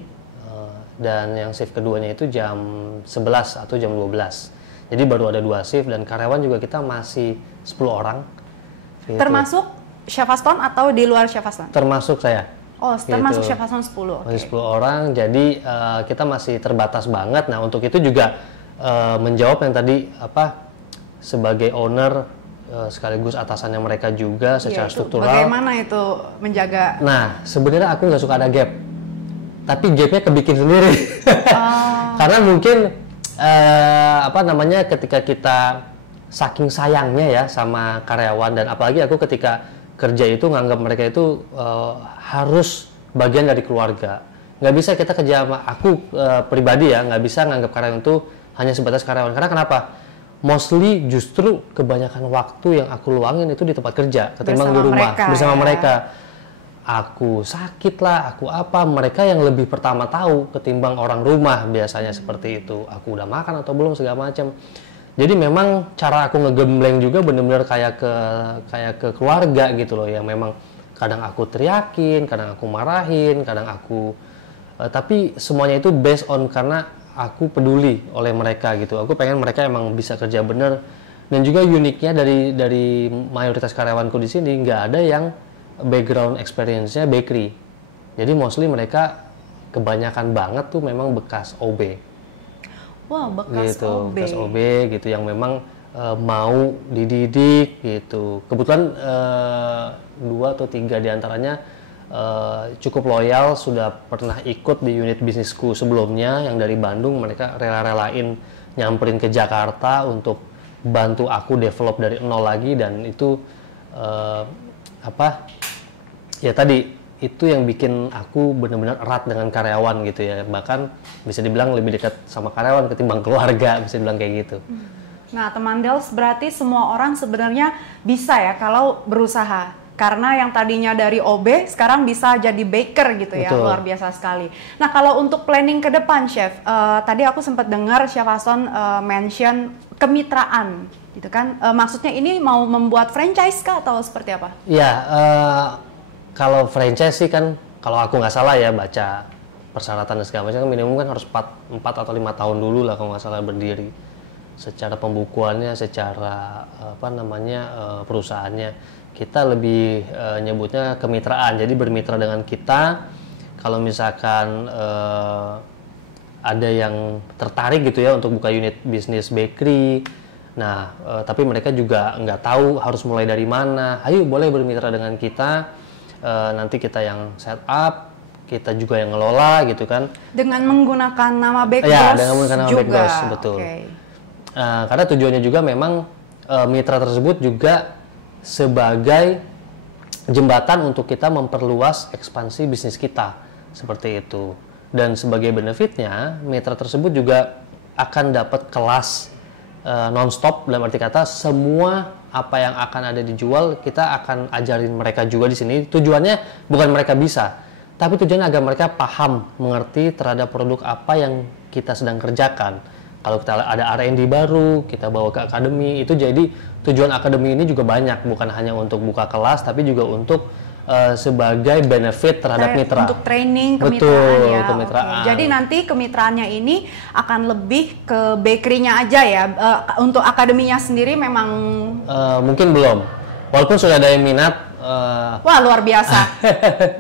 dan yang shift keduanya itu jam 11 atau jam 12. Jadi baru ada 2 shift dan karyawan juga kita masih 10 orang. Gitu. Termasuk Chef Aston atau di luar Chef Aston? Termasuk saya. Oh, termasuk Chef Aston 10. Masih 10 orang, jadi kita masih terbatas banget. Nah, untuk itu juga menjawab yang tadi sebagai owner sekaligus atasannya mereka juga secara struktural. Bagaimana itu menjaga? Nah, sebenarnya aku nggak suka ada gap, tapi gapnya kebikin sendiri. Karena mungkin ketika kita saking sayangnya ya sama karyawan, dan apalagi aku ketika kerja itu nganggap mereka itu harus bagian dari keluarga. Nggak bisa kita kerja sama aku pribadi ya, nggak bisa nganggap karyawan itu hanya sebatas karyawan. Karena kenapa? Mostly justru kebanyakan waktu yang aku luangin itu di tempat kerja ketimbang di rumah bersama mereka. Aku sakit lah, aku apa, mereka yang lebih pertama tahu ketimbang orang rumah biasanya seperti itu. Aku udah makan atau belum segala macam. Jadi memang cara aku ngegembleng juga bener-bener kayak ke keluarga gitu loh, yang memang kadang aku teriakin, kadang aku marahin, kadang aku tapi semuanya itu based on karena aku peduli oleh mereka gitu. Aku pengen mereka emang bisa kerja bener. Dan juga uniknya dari mayoritas karyawanku di sini nggak ada yang background experience-nya bakery. Jadi mostly mereka kebanyakan banget tuh memang bekas OB. Wah, bekas gitu, OB. Bekas OB gitu yang memang mau dididik gitu. Kebetulan 2 atau 3 diantaranya cukup loyal, sudah pernah ikut di unit bisnisku sebelumnya yang dari Bandung. Mereka rela-relain nyamperin ke Jakarta untuk bantu aku develop dari nol lagi, dan itu ya tadi itu yang bikin aku benar-benar erat dengan karyawan gitu ya, bahkan bisa dibilang lebih dekat sama karyawan ketimbang keluarga, bisa dibilang kayak gitu. Nah, teman Dels, berarti semua orang sebenarnya bisa ya kalau berusaha, karena yang tadinya dari OB sekarang bisa jadi baker gitu ya. Betul. Luar biasa sekali. Nah, kalau untuk planning ke depan Chef, tadi aku sempat dengar Chef Aston mention kemitraan gitu kan, maksudnya ini mau membuat franchise kah atau seperti apa? Ya, kalau franchise sih kan, kalau aku nggak salah ya baca persyaratan dan segala macam, kan minimum kan harus 4 atau 5 tahun dulu lah kalau nggak salah berdiri. Secara pembukuannya, secara perusahaannya, kita lebih nyebutnya kemitraan. Jadi bermitra dengan kita, kalau misalkan ada yang tertarik gitu ya untuk buka unit bisnis bakery. Nah, tapi mereka juga nggak tahu harus mulai dari mana. Ayo boleh bermitra dengan kita. Nanti kita yang set up, kita juga yang ngelola gitu kan. Dengan menggunakan nama Bakebros ya, dengan menggunakan nama Bakebros, betul. Okay. Karena tujuannya juga memang mitra tersebut juga sebagai jembatan untuk kita memperluas ekspansi bisnis kita, seperti itu. Dan sebagai benefitnya, mitra tersebut juga akan dapat kelas non-stop, dalam arti kata semua apa yang akan ada dijual kita akan ajarin mereka juga di sini. Tujuannya bukan mereka bisa, tapi tujuannya agar mereka paham, mengerti terhadap produk apa yang kita sedang kerjakan. Kalau kita ada R&D baru, kita bawa ke akademi. Itu jadi tujuan akademi ini juga banyak, bukan hanya untuk buka kelas, tapi juga untuk sebagai benefit terhadap mitra. Untuk training kemitraan. Betul, ya. kemitraan. Okay. Jadi nanti kemitraannya ini akan lebih ke bakery-nya aja ya. Untuk akademinya sendiri memang mungkin belum. Walaupun sudah ada yang minat. Wah, luar biasa.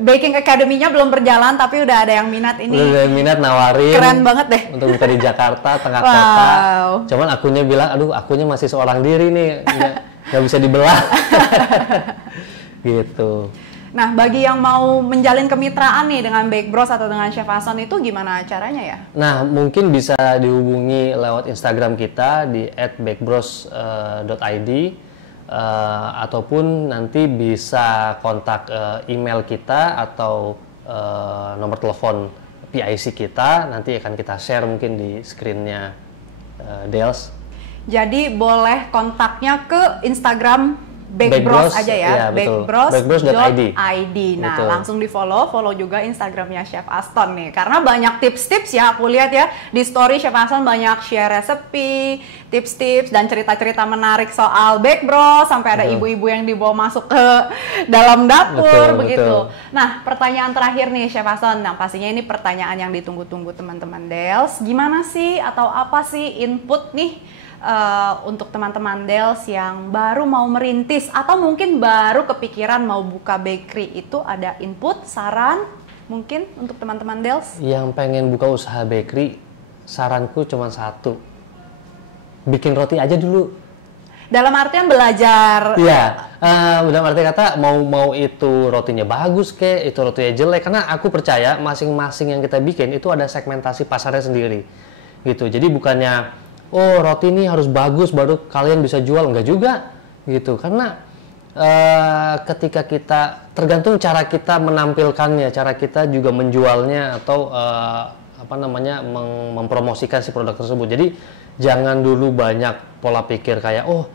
Baking Academy-nya belum berjalan tapi udah ada yang minat ini. Udah ada yang minat nawarin. Keren banget deh. Untuk buka di Jakarta, tengah kota. Cuman akunya bilang, aduh akunya masih seorang diri nih, nggak bisa dibelah. Gitu. Nah, bagi yang mau menjalin kemitraan nih dengan Bakebros atau dengan Chef Aston itu gimana caranya ya? Nah, mungkin bisa dihubungi lewat Instagram kita di @bakebros.id ataupun nanti bisa kontak email kita atau nomor telepon PIC kita, nanti akan kita share mungkin di screen-nya Dels. Jadi boleh kontaknya ke Instagram Bake Bros aja ya, bakebros.id. Nah, Betul. langsung follow juga Instagramnya Chef Aston nih, karena banyak tips-tips ya, aku lihat ya di story Chef Aston banyak share resepi, tips-tips dan cerita-cerita menarik soal Bake Bros, sampai ada ibu-ibu yang dibawa masuk ke dalam dapur begitu. Nah, pertanyaan terakhir nih Chef Aston, nah pastinya ini pertanyaan yang ditunggu-tunggu teman-teman Dels, gimana sih atau apa sih input nih untuk teman-teman Dels yang baru mau merintis atau mungkin baru kepikiran mau buka bakery, itu ada input, saran mungkin untuk teman-teman Dels? Yang pengen buka usaha bakery, saranku cuma satu, bikin roti aja dulu. Dalam artian belajar. Iya, dalam arti kata mau itu rotinya bagus kek, itu rotinya jelek, karena aku percaya masing-masing yang kita bikin itu ada segmentasi pasarnya sendiri, gitu. Jadi bukannya oh roti ini harus bagus baru kalian bisa jual, enggak juga gitu, karena ketika kita tergantung cara kita menampilkannya, cara kita juga menjualnya atau mempromosikan si produk tersebut. Jadi jangan dulu banyak pola pikir kayak oh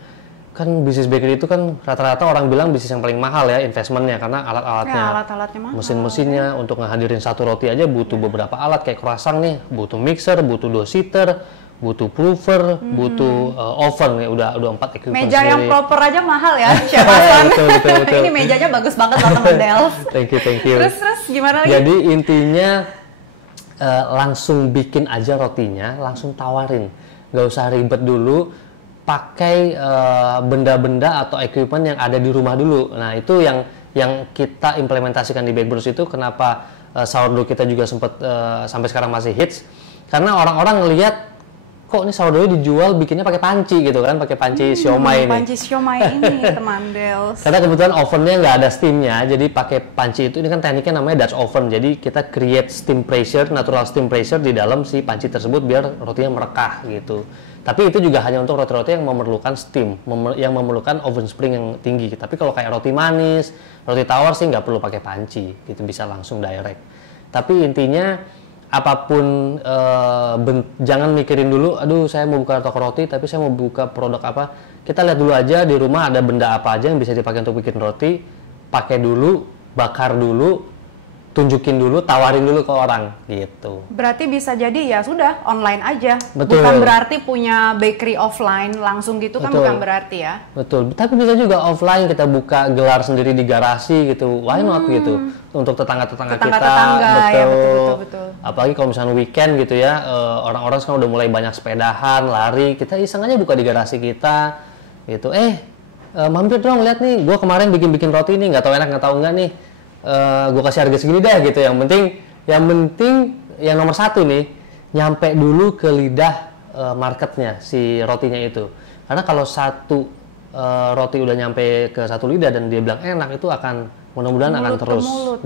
kan bisnis bakery itu kan rata-rata orang bilang bisnis yang paling mahal ya investmentnya, karena alat-alatnya, mesin-mesinnya untuk ngehadirin satu roti aja butuh beberapa alat, kayak croissant nih butuh mixer, butuh dositer, butuh prover, butuh oven ya, udah 4 equipment meja sendiri. yang proper aja mahal ya, Chef Aston. betul. Ini mejanya bagus banget loh teman Dels. Thank you. Terus gimana lagi? Jadi intinya langsung bikin aja rotinya, langsung tawarin, nggak usah ribet dulu, pakai benda-benda atau equipment yang ada di rumah dulu. Nah itu yang kita implementasikan di Bake Bros itu, kenapa sourdough kita juga sempat sampai sekarang masih hits, karena orang-orang ngelihat kok ini sourdough dijual bikinnya pakai panci gitu kan, pakai panci siomay ini. Panci siomay ini teman Dels. Karena kebetulan ovennya nggak ada steamnya, jadi pakai panci itu, ini kan tekniknya namanya Dutch oven. Jadi kita create steam pressure, natural steam pressure di dalam si panci tersebut biar rotinya merekah gitu. Tapi itu juga hanya untuk roti-roti yang memerlukan steam, yang memerlukan oven spring yang tinggi. Tapi kalau kayak roti manis, roti tawar sih nggak perlu pakai panci, gitu bisa langsung direct. Tapi intinya apapun jangan mikirin dulu, aduh saya mau buka toko roti tapi saya mau buka produk apa. Kita lihat dulu aja di rumah ada benda apa aja yang bisa dipakai untuk bikin roti, pakai dulu, bakar dulu, tunjukin dulu, tawarin dulu ke orang gitu. Berarti bisa jadi ya sudah online aja. Betul. Bukan berarti punya bakery offline langsung gitu. Betul. Kan bukan berarti ya. Betul. Tapi bisa juga offline, kita buka gelar sendiri di garasi gitu. Why not gitu. Untuk tetangga-tetangga kita. Betul. Ya, betul. Apalagi kalau misalnya weekend gitu ya, orang-orang sekarang udah mulai banyak sepedahan, lari, kita iseng aja buka di garasi kita gitu. Mampir dong lihat nih, gue kemarin bikin roti nih, nggak tahu enak nggak tahu enggak nih. Gue kasih harga segini deh gitu. Yang penting yang nomor satu nih, nyampe dulu ke lidah marketnya si rotinya itu. Karena kalau satu roti udah nyampe ke satu lidah dan dia bilang enak, itu akan mudah-mudahan akan terus mulut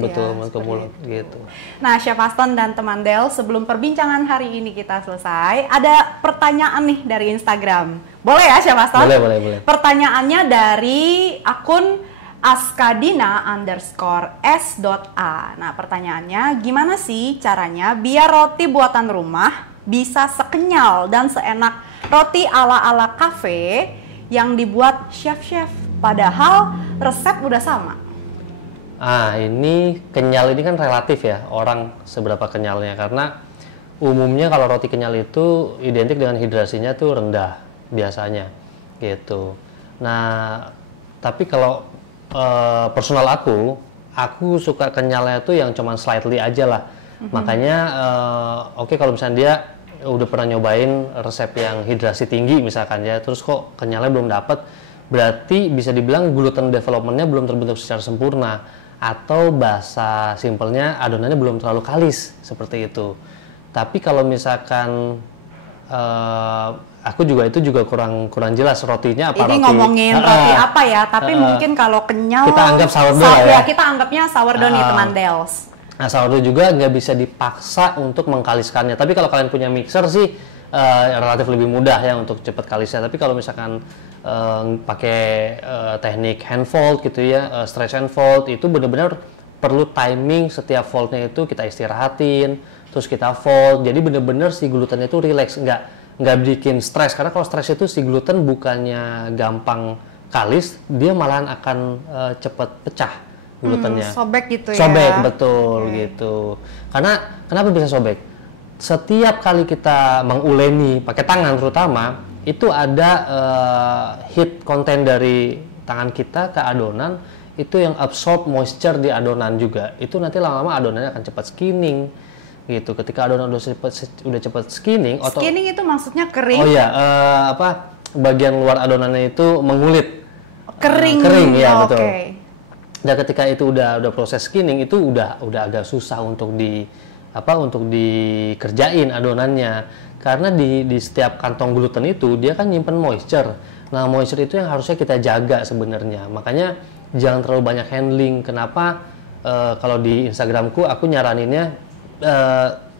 ke mulut gitu. Nah, Chef Aston dan teman Dels, sebelum perbincangan hari ini kita selesai, ada pertanyaan nih dari Instagram. Boleh ya, Chef Aston? Boleh. Pertanyaannya dari akun askadina_s.a. Nah, pertanyaannya, gimana sih caranya biar roti buatan rumah bisa sekenyal dan seenak roti ala-ala cafe yang dibuat chef-chef, padahal resep udah sama? Ini kenyal ini kan relatif ya, orang seberapa kenyalnya, karena umumnya kalau roti kenyal itu identik dengan hidrasinya tuh rendah biasanya gitu. Nah, tapi kalau personal aku suka kenyalnya tuh yang cuman slightly aja lah. Makanya oke, kalau misalnya dia udah pernah nyobain resep yang hidrasi tinggi misalkan ya, terus kok kenyalnya belum dapet, berarti bisa dibilang gluten developmentnya belum terbentuk secara sempurna, atau bahasa simpelnya adonannya belum terlalu kalis seperti itu. Tapi kalau misalkan aku juga kurang jelas rotinya apa. Ini roti ngomongin roti apa ya, tapi mungkin kalau kenyal kita anggap sourdough ya. Kita anggapnya sourdough nih teman Dels. Nah, sourdough juga nggak bisa dipaksa untuk mengkaliskannya. Tapi kalau kalian punya mixer sih relatif lebih mudah ya untuk cepat kalisnya. Tapi kalau misalkan pakai teknik hand fold gitu ya, stretch and fold, itu benar-benar perlu timing, setiap foldnya itu kita istirahatin, terus kita fold. Jadi benar-benar si glutennya itu relax, nggak bikin stres. Karena kalau stres itu si gluten bukannya gampang kalis, dia malahan akan cepat pecah glutennya. Sobek gitu ya? Sobek, betul gitu. Karena kenapa bisa sobek? Setiap kali kita menguleni pakai tangan terutama, itu ada heat content dari tangan kita ke adonan, itu yang absorb moisture di adonan juga. Itu nanti lama-lama adonannya akan cepat skinning gitu. Ketika adonan udah cepat skinning, skinning itu maksudnya kering? Oh iya, bagian luar adonannya itu mengulit. Kering. Kering ya, betul. Okay. Dan ketika itu udah proses skinning, itu udah agak susah untuk dikerjain adonannya. Karena di setiap kantong gluten itu dia kan nyimpen moisture. Nah, moisture itu yang harusnya kita jaga sebenarnya. Makanya jangan terlalu banyak handling. Kenapa kalau di Instagramku aku nyaraninnya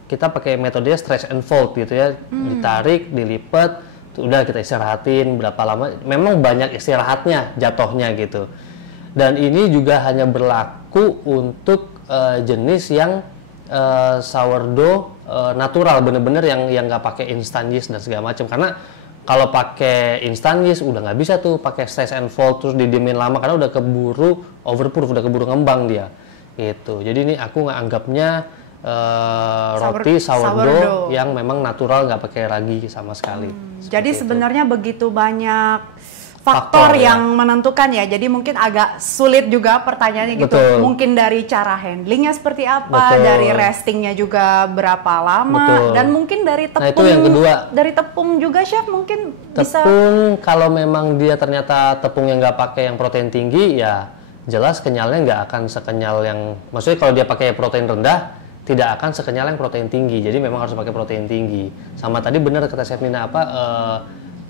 kita pakai metode stretch and fold gitu ya. Ditarik, dilipat, udah kita istirahatin berapa lama. Memang banyak istirahatnya jatuhnya gitu. Dan ini juga hanya berlaku untuk jenis yang sourdough natural, bener-bener yang nggak pakai instant yeast dan segala macam. Karena kalau pakai instant yeast udah nggak bisa tuh pakai stretch and fold terus didiemin lama, karena udah keburu overproof, udah keburu ngembang dia gitu. Jadi ini aku nggak anggapnya roti sourdough yang memang natural, nggak pakai ragi sama sekali. Jadi sebenarnya begitu banyak faktor yang menentukan ya. Jadi mungkin agak sulit juga pertanyaannya gitu. Betul. Mungkin dari cara handlingnya seperti apa, dari restingnya juga berapa lama, dan mungkin dari tepung. Nah, itu yang kedua. Dari tepung juga chef mungkin bisa. Tepung kalau memang dia ternyata tepung yang nggak pakai yang protein tinggi, ya jelas kenyalnya nggak akan sekenyal yang. Maksudnya kalau dia pakai protein rendah, tidak akan sekenyal yang protein tinggi. Jadi memang harus pakai protein tinggi. Sama tadi benar kata Chef Nina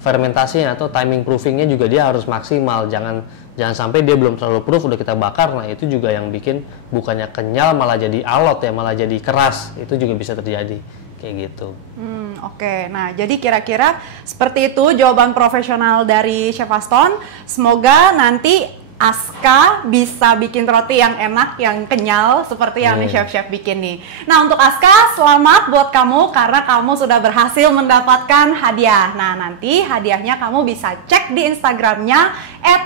fermentasinya atau timing proofingnya juga dia harus maksimal. Jangan sampai dia belum terlalu proof udah kita bakar. Nah, itu juga yang bikin bukannya kenyal malah jadi alot ya, malah jadi keras. Itu juga bisa terjadi kayak gitu. Oke. Nah, jadi kira-kira seperti itu jawaban profesional dari Chef Aston. Semoga nanti Aska bisa bikin roti yang enak, yang kenyal seperti yang chef-chef bikin nih. Nah, untuk Aska, selamat buat kamu karena kamu sudah berhasil mendapatkan hadiah. Nah, nanti hadiahnya kamu bisa cek di Instagramnya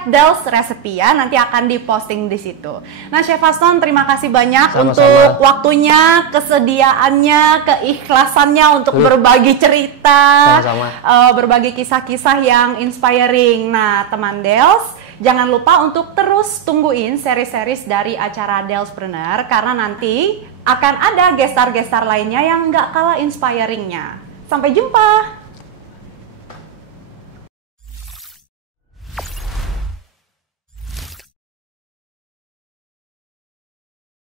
@delsrecipe ya. Nanti akan diposting di situ. Nah, Chef Aston, terima kasih banyak untuk waktunya, kesediaannya, keikhlasannya untuk berbagi cerita, berbagi kisah-kisah yang inspiring. Nah, teman Dels, jangan lupa untuk terus tungguin seri-series dari acara Delspreneur karena nanti akan ada gestar-gestar lainnya yang nggak kalah inspiringnya. Sampai jumpa!